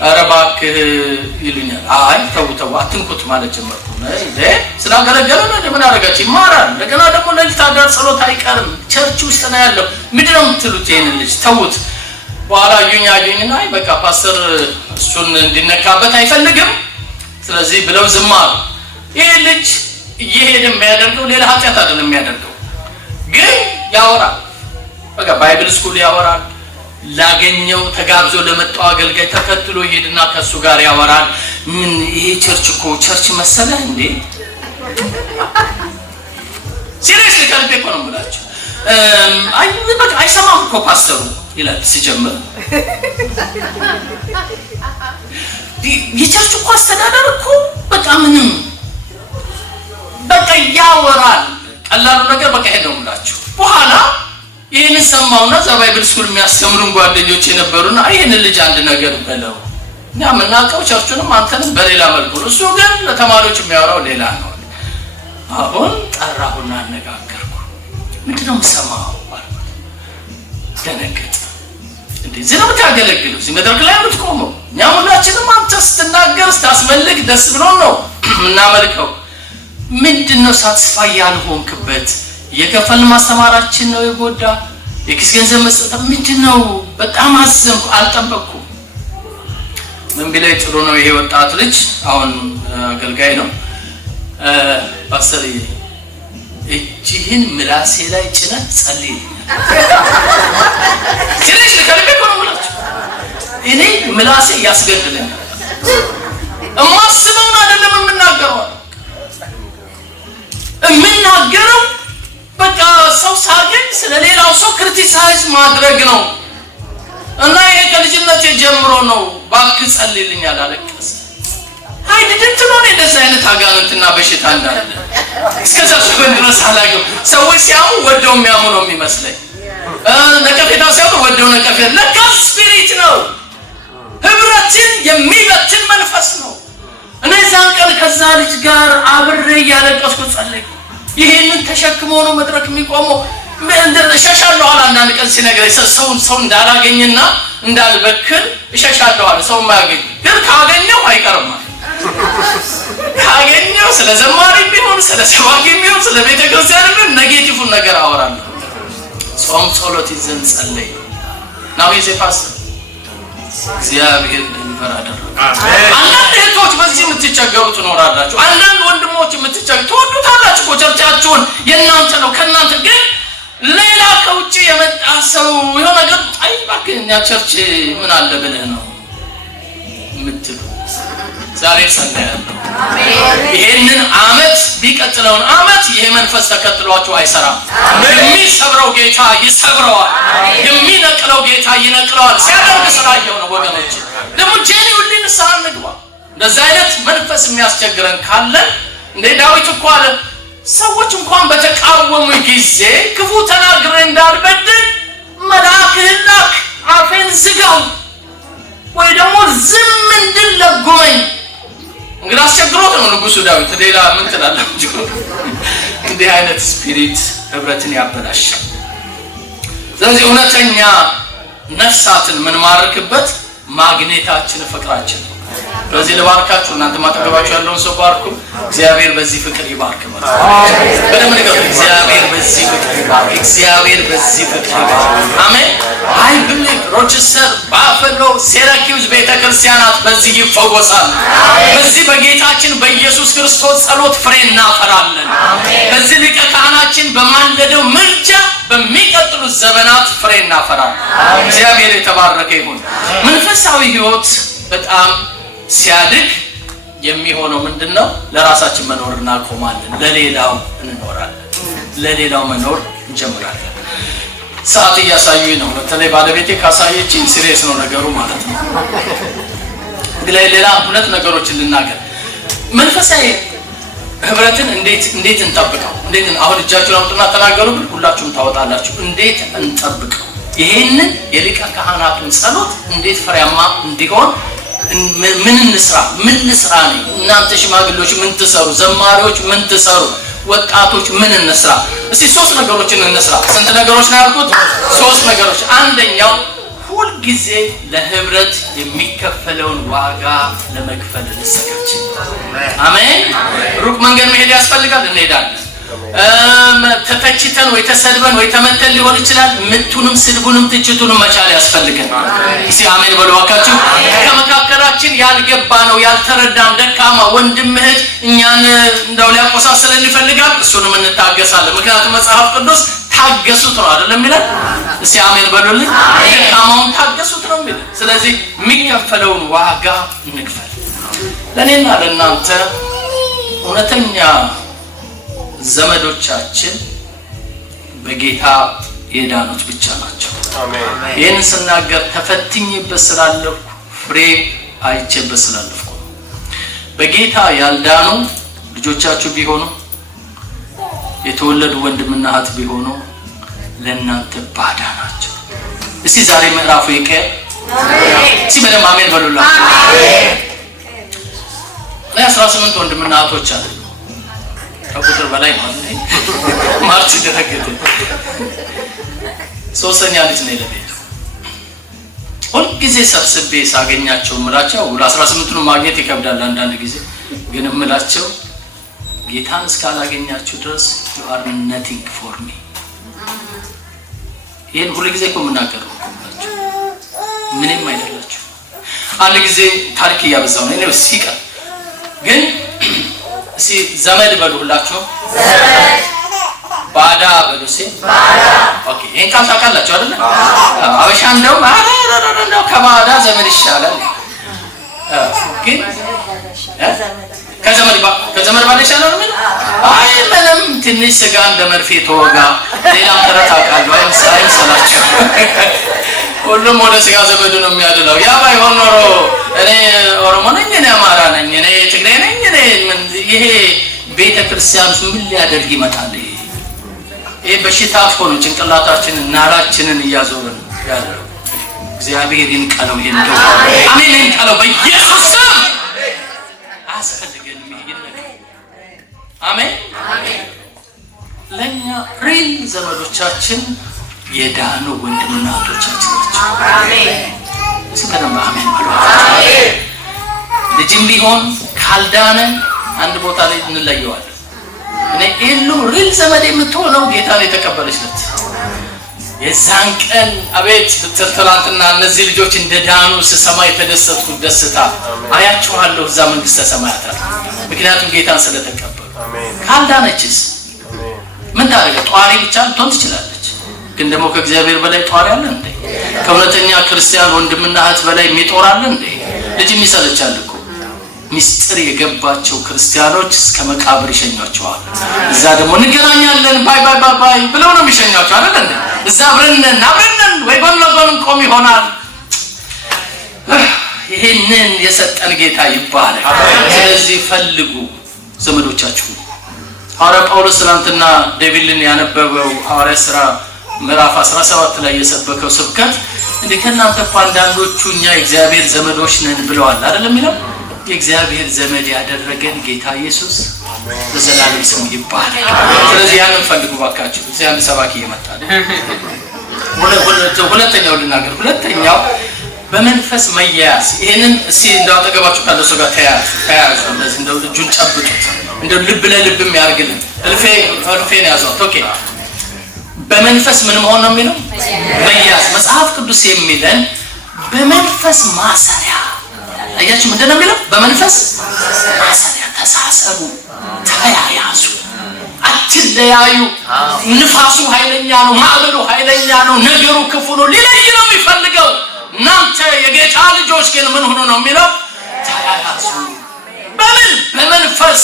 ኧረ እባክህ ይሉኛል። አይ ተው አትንኩት ማለት ጀመርኩ። ስላገለገለ ነው ምን አደረጋች? ይማራል። እንደገና ደግሞ ለሊት አዳር ጸሎት አይቀርም ቸርች ውስጥ ነው ያለው። ምንድነው የምትሉት? ይሄን ልጅ ተውት። በኋላ አዩኝና አይ በቃ ፓስተር እሱን እንዲነካበት አይፈልግም፣ ስለዚህ ብለው ዝም አሉ። ይሄ ልጅ እየሄደ የሚያደርገው ሌላ ኃጢአት አይደለም የሚያደርገው፣ ግን ያወራል። በቃ ባይብል ስኩል ያወራል። ላገኘው ተጋብዞ ለመጣው አገልጋይ ተከትሎ ይሄድና ከሱ ጋር ያወራል። ምን ይሄ ቸርች እኮ ቸርች መሰለህ እንዴ? ሲሪየስሊ ከልቤ እኮ ነው የምላችሁ። አይ በቃ አይሰማም እኮ ፓስተሩ ይላል ሲጀምር። የቸርች እኮ አስተዳደር እኮ በቃ ምንም በቃ ያወራል። ቀላሉ ነገር በቃ ሄደው የምላችሁ። በኋላ ይሄን ሰማውና ባይብል ስኩል የሚያስተምሩን ጓደኞች የነበሩና ይሄን ልጅ አንድ ነገር በለው፣ እኛ የምናውቀው ቸርቹንም አንተንም በሌላ መልኩ ነው፣ እሱ ግን ለተማሪዎች የሚያወራው ሌላ ነው። አሁን ጠራሁና አነጋገርኩ። ምንድነው የምሰማው አልኩት። ደነገጠ። እንደዚህ ነው የምታገለግለው? እዚህ መድረክ ላይ የምትቆመው? እኛ ሁላችንም አንተ ስትናገር ስታስመልክ ደስ ብሎን ነው የምናመልከው። ምንድነው ሳትስፋይ ያልሆንክበት? የከፈልን ማስተማራችን ነው የጎዳ? የኪስ ገንዘብ መስጠት ምንድነው? በጣም አዘንኩ፣ አልጠበቅኩም። ምን ቢለኝ ጥሩ ነው ይሄ ወጣት ልጅ አሁን አገልጋይ ነው። ፓስተር እጅህን ምላሴ ላይ ጭነህ ጸልይ። ሲሪየስ ከልቤ እኮ ነው የምላችሁ። እኔ ምላሴ ያስገድለኛል። እማስበውን አይደለም የምናገረው። የምናገረው በቃ ሰው ሳገኝ ስለሌላው ሰው ክሪቲሳይዝ ማድረግ ነው። እና ይሄ ከልጅነቴ ጀምሮ ነው። እባክህ ጸልይልኝ አላለቀሰ። አይደንት ነው እንደዛ አይነት አጋንንትና በሽታ እንዳለ እስከዛ ድረስ አላየሁም። ሰዎች ሲያሙ ወደው የሚያሙ ነው የሚመስለኝ። ነቀፌታ ሲያሙ ወደው ነቀፌታ ለካ ስፒሪት ነው፣ ህብረትን የሚበትን መንፈስ ነው። እኔ ዛን ቀን ከዛ ልጅ ጋር አብሬ እያለቀስኩ ጸለይኩ። ይሄንን ተሸክሞ ነው መድረክ የሚቆመው። እሸሻለሁ አለ። አንዳንድ ቀን ሲነግረኝ ሰው እንዳላገኝና እንዳልበክል እሸሻለሁ አለ። ሰው ማያገኝ ግን ካገኘው አይቀርም። ካገኘው ስለ ዘማሪ ቢሆን ስለ ሰባኪ ቢሆን ስለ ቤተ ክርስቲያን ቢሆን ኔጌቲቭን ነገር አወራለሁ። ጾም ጸሎት ይዘን ጸለይ ነው የዘፋስ እግዚአብሔር እንደሚፈራ አደረገ። አንዳንድ እህቶች በዚህ የምትቸገሩ ትኖራላችሁ። አንዳንድ ወንድሞች የምትቸገሩ ትወዱታላችሁ። ቸርቻችሁን የእናንተ ነው። ከእናንተ ግን ሌላ ከውጭ የመጣ ሰው የሆነ ነገር አይ እባክህ እኛ ቸርች ምን አለ ብለህ ነው የምትሉ ዛሬ ጸልያለሁ። ይሄንን አመት ቢቀጥለውን አመት ይሄ መንፈስ ተከትሏችሁ አይሰራም። የሚሰብረው ጌታ ይሰብረዋል። የሚነቅለው ጌታ ይነቅለዋል። ሲያደርግ ስላየው ነው ወገኖች። ደግሞ ጄኒውሊ ንስሐ እንግባ። እንደዛ አይነት መንፈስ የሚያስቸግረን ካለ እንደ ዳዊት እኮ አለ ሰዎች እንኳን በተቃወሙ ጊዜ ክፉ ተናግሬ እንዳልበድል መልአክህን ላክ፣ አፌን ዝጋው ወይ ደግሞ ዝም እንድል ለጉመኝ። እንግዲህ አስቸግሮት ነው ንጉሱ ዳዊት። ሌላ ምን ትላላችሁ? እንዲህ አይነት ስፒሪት ህብረትን ያበላሻል። ስለዚህ እውነተኛ ነፍሳትን ምን ማረክበት ማግኔታችን ፍቅራችን ነው። ስለዚህ ልባርካችሁ። እናንተ ማጠገባችሁ ያለውን ሰው ባርኩ። እግዚአብሔር በዚህ ፍቅር ይባርክ ማለት ነው። በደም ነገር እግዚአብሔር በዚህ ፍቅር ይባርክ። እግዚአብሔር በዚህ ፍቅር ይባርክ። አሜን። አይ ብሊቭ ሮቸስተር፣ ባፈሎ፣ ሴራኪውስ ቤተክርስቲያናት በዚህ ይፈወሳል። በዚህ በጌታችን በኢየሱስ ክርስቶስ ጸሎት ፍሬ እናፈራለን። በዚህ ሊቀ ካህናችን በማንደደው ምልጃ በሚቀጥሉት ዘመናት ፍሬ እናፈራለን። እግዚአብሔር የተባረከ ይሁን። መንፈሳዊ ህይወት በጣም ሲያድግ የሚሆነው ምንድነው? ለራሳችን መኖር እናቆማለን፣ ለሌላው እንኖራለን። ለሌላው መኖር እንጀምራለን። ሰዓት እያሳዩኝ ነው። በተለይ ባለቤቴ ካሳየችኝ ሲሪየስ ነው ነገሩ ማለት ነው። እንግዲህ ሌላ ሁለት ነገሮችን ልናገር። መንፈሳዊ ህብረትን እንዴት እንጠብቀው? አሁን እጃችሁን አውጡና ተናገሩ። ሁላችሁም ታወጣላችሁ። እንዴት እንጠብቀው? ይሄንን የሊቀ ካህናቱን ጸሎት እንዴት ፍሬያማ እንዲሆን ምን እንስራ? ምን ልስራ ነው? እናንተ ሽማግሌዎች ምን ትሰሩ? ዘማሪዎች ምን ትሰሩ? ወጣቶች ምን እንስራ? እስቲ ሶስት ነገሮችን እንስራ። ስንት ነገሮች ነው ያልኩት? ሶስት ነገሮች። አንደኛው ሁል ጊዜ ለህብረት የሚከፈለውን ዋጋ ለመክፈል እንዘጋጅ። አሜን። ሩቅ መንገድ መሄድ ያስፈልጋል፣ እንሄዳለን። ተተችተን ወይ ተሰድበን ወይ ተመተን ሊሆን ይችላል። ምቱንም ስድቡንም ትችቱንም መቻል ያስፈልገናል። እስቲ አሜን በሉ እባካችሁ። ከመካከላችን ያልገባ ነው ያልተረዳን ደካማ ወንድም እህት እኛን እንደው ሊያቆሳሰለን ይፈልጋል። እሱንም እንታገሳለን። ምክንያቱም መጽሐፍ ቅዱስ ታገሱት ነው አይደለም የሚለው? እስቲ አሜን በሉልኝ። ደካማውን ታገሱት ነው የሚለው። ስለዚህ የሚከፈለውን ዋጋ እንክፈል። ለኔና ለእናንተ እውነተኛ ዘመዶቻችን በጌታ የዳኑት ብቻ ናቸው። አሜን። ይህን ስናገር ተፈትኜበት ስላለፍኩ ፍሬ አይቼበት ስላለፍኩ ነው። በጌታ ያልዳኑ ልጆቻችሁ ቢሆኑ የተወለዱ ወንድምና እህት ቢሆኑ ለእናንተ ባዳ ናቸው። እስቲ ዛሬ ምዕራፉ ይቀር። እስቲ በደም አሜን በሉላ። እኔ 18 ወንድምና እህቶች አሉ። ከቁጥር በላይ ነው አይደል? ማርች ደረገተ ሶስተኛ ልጅ ነው ለቤት። ሁሉ ጊዜ ሰብስቤ ሳገኛቸው እምላቸው 18ቱን ማግኘት ይከብዳል አንዳንድ ጊዜ፣ ግን እምላቸው ጌታን እስካላገኛችሁ ድረስ you are nothing for me። ይሄን ሁሉ ጊዜ እኮ የምናገረው ምንም አይደላችሁ። አንድ ጊዜ ታሪክ እያበዛው ነው ሲቀር ግን እሺ ዘመድ በሉ ሁላችሁ ዘመድ ባዳ በሉ እሺ ባዳ። ኦኬ ይሄን ታውቃላችሁ አይደል? አበሻ እንደው ከባዳ ዘመድ ይሻላል። ግን ከዘመድ ባዳ ይሻላል ምን? አይ ምንም ትንሽ ስጋ እንደ መርፌ ተወጋ። ሌላም ተረት አውቃለሁ። አይምሰላችሁ። ሁሉም ወደ ስጋ ዘመድ ነው የሚያድለው። ያ ባይሆን ኖሮ እኔ ኦሮሞ ነኝ፣ እኔ አማራ ነኝ፣ እኔ ትግሬ ነኝ፣ እኔ ይሄ ቤተክርስቲያን ምን ሊያደርግ ይመጣል? ይሄ በሽታ እኮ ነው ጭንቅላታችንን ናራችንን እያዞረን ያለው። እግዚአብሔር ይንቀለው ይሄን ነው። አሜን ይንቀለው በኢየሱስ ስም። አስፈልገንም ይሄን አሜን። ለኛ ሪል ዘመዶቻችን የዳኑ ወንድምና እህቶቻችን ናቸው። አሜን። ስለዚህ አሜን ብሎ ልጅም ቢሆን ካልዳነ አንድ ቦታ ላይ እንለየዋለን። እኔ ሁሉ ሪል ዘመድ የምትሆነው ጌታን የተቀበለችለት የዛን ቀን አቤት ትርትራንትና እነዚህ ልጆች እንደዳኑ ስሰማ የተደሰትኩ ደስታ አያችኋለሁ እዛ መንግስተ ሰማያት። ምክንያቱም ጌታን ስለተቀበሉ። ካልዳነችስ ምን ታደርገ? ጧሪ ብቻ ልትሆን ትችላለች። ግን ደግሞ ከእግዚአብሔር በላይ ጧሪ አለ እንዴ? ከሁለተኛ ክርስቲያን ወንድምና እህት በላይ የሚጦር አለ እንዴ? ልጅ ይሰለቻል እኮ። ሚስጥር የገባቸው ክርስቲያኖች እስከ መቃብር ይሸኛቸዋል። እዛ ደግሞ እንገናኛለን ባይ ባይ ባይ ባይ ብለው ነው የሚሸኛቸው አይደል እንዴ? እዛ አብረን ወይ ጎን ለጎን ቆም ይሆናል። ይሄንን የሰጠን ጌታ ይባላል። ስለዚህ ፈልጉ ዘመዶቻችሁ። ሐዋርያ ጳውሎስ ትናንትና ዴቪልን ያነበበው ሐዋርያ ሥራ ምዕራፍ 17 ላይ የሰበከው ስብከት እንዴ ከናንተ እኮ አንዳንዶቹ እኛ የእግዚአብሔር ዘመዶች ነን ብለዋል አይደል የሚለው። የእግዚአብሔር ዘመድ ያደረገን ጌታ ኢየሱስ በዘላለም ስሙ ይባላል። ስለዚህ ያንን ፈልጉ ባካችሁ። እዚህ አንድ ሰባኪ ይመጣል። ሁለተኛው ልናገር። ሁለተኛው በመንፈስ መያያዝ። ይሄንን እስቲ እንደው አጠገባችሁ ካለ ሰው ጋር ተያያዙ። እንደዚህ እንደው እጁን ጨብጡት። እንደው ልብ ለልብም ያርግልን። እልፌን ያዟት። ኦኬ። በመንፈስ ምን መሆን ነው የሚለው? መያያዝ። መጽሐፍ ቅዱስ የሚለን በመንፈስ ማሰሪያ። አያችሁ ምንድን ነው የሚለው? በመንፈስ ማሰሪያ ተሳሰሩ፣ ተያያዙ፣ አትለያዩ። ንፋሱ ኃይለኛ ነው፣ ማዕበሉ ኃይለኛ ነው፣ ነገሩ ክፉ ነው፣ ሊለይ ነው የሚፈልገው። እናንተ የጌታ ልጆች ግን ምን ሆኖ ነው የሚለው? ተያያዙ። በምን? በመንፈስ።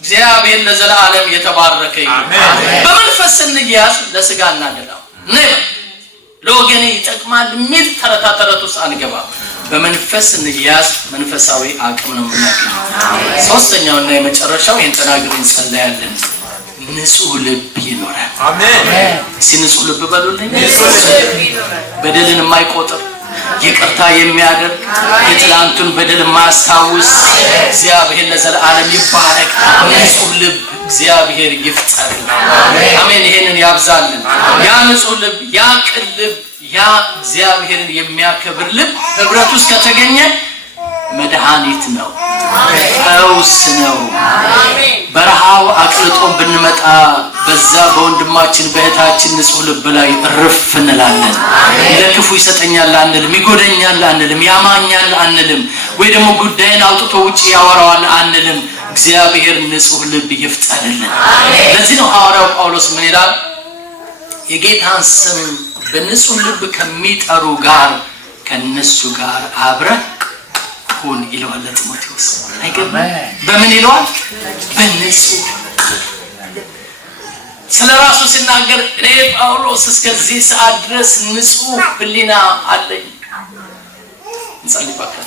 እግዚአብሔር ለዘላለም የተባረከ ይሁን። በመንፈስ እንያዝ። ለስጋ እናደላው ነው ለወገኔ ይጠቅማል የሚል ተረት ውስጥ አንገባም። በመንፈስ እንያዝ። መንፈሳዊ አቅም ነው የምናገኘው። ሶስተኛውና የመጨረሻው ይሄን ተናግረን እንጸልያለን። ንጹህ ልብ ይኖራል። አሜን። ንጹህ ልብ በሉልኝ። በደልን የማይቆጥር ይቅርታ የሚያደርግ የትላንቱን በደል የማያስታውስ እግዚአብሔር ለዘላለም ይባረክ። ንጹህ ልብ እግዚአብሔር ይፍጠርልን። አሜን። ይሄንን ያብዛልን። ያ ንጹህ ልብ፣ ያ ቅን ልብ፣ ያ እግዚአብሔርን የሚያከብር ልብ ህብረት ውስጥ ከተገኘ መድኃኒት ነው፣ ፈውስ ነው። በረሃው አቅልጦን ብንመጣ በዛ በወንድማችን በእህታችን ንጹህ ልብ ላይ እርፍ እንላለን። ለክፉ ይሰጠኛል አንልም፣ ይጎደኛል አንልም፣ ያማኛል አንልም፣ ወይ ደግሞ ጉዳይን አውጥቶ ውጪ ያወራዋል አንልም። እግዚአብሔር ንጹህ ልብ ይፍጠርልን። ለዚህ ነው ሐዋርያው ጳውሎስ ምን ይላል? የጌታን ስም በንጹህ ልብ ከሚጠሩ ጋር ከነሱ ጋር አብረህ ሁን ይለዋል ለጢሞቴዎስ። አይገርምም? በምን ይለዋል? በንጹህ። ስለራሱ ሲናገር እኔ ጳውሎስ እስከዚህ ሰዓት ድረስ ንጹህ ሕሊና አለኝ። እንጸልይ ባካችሁ።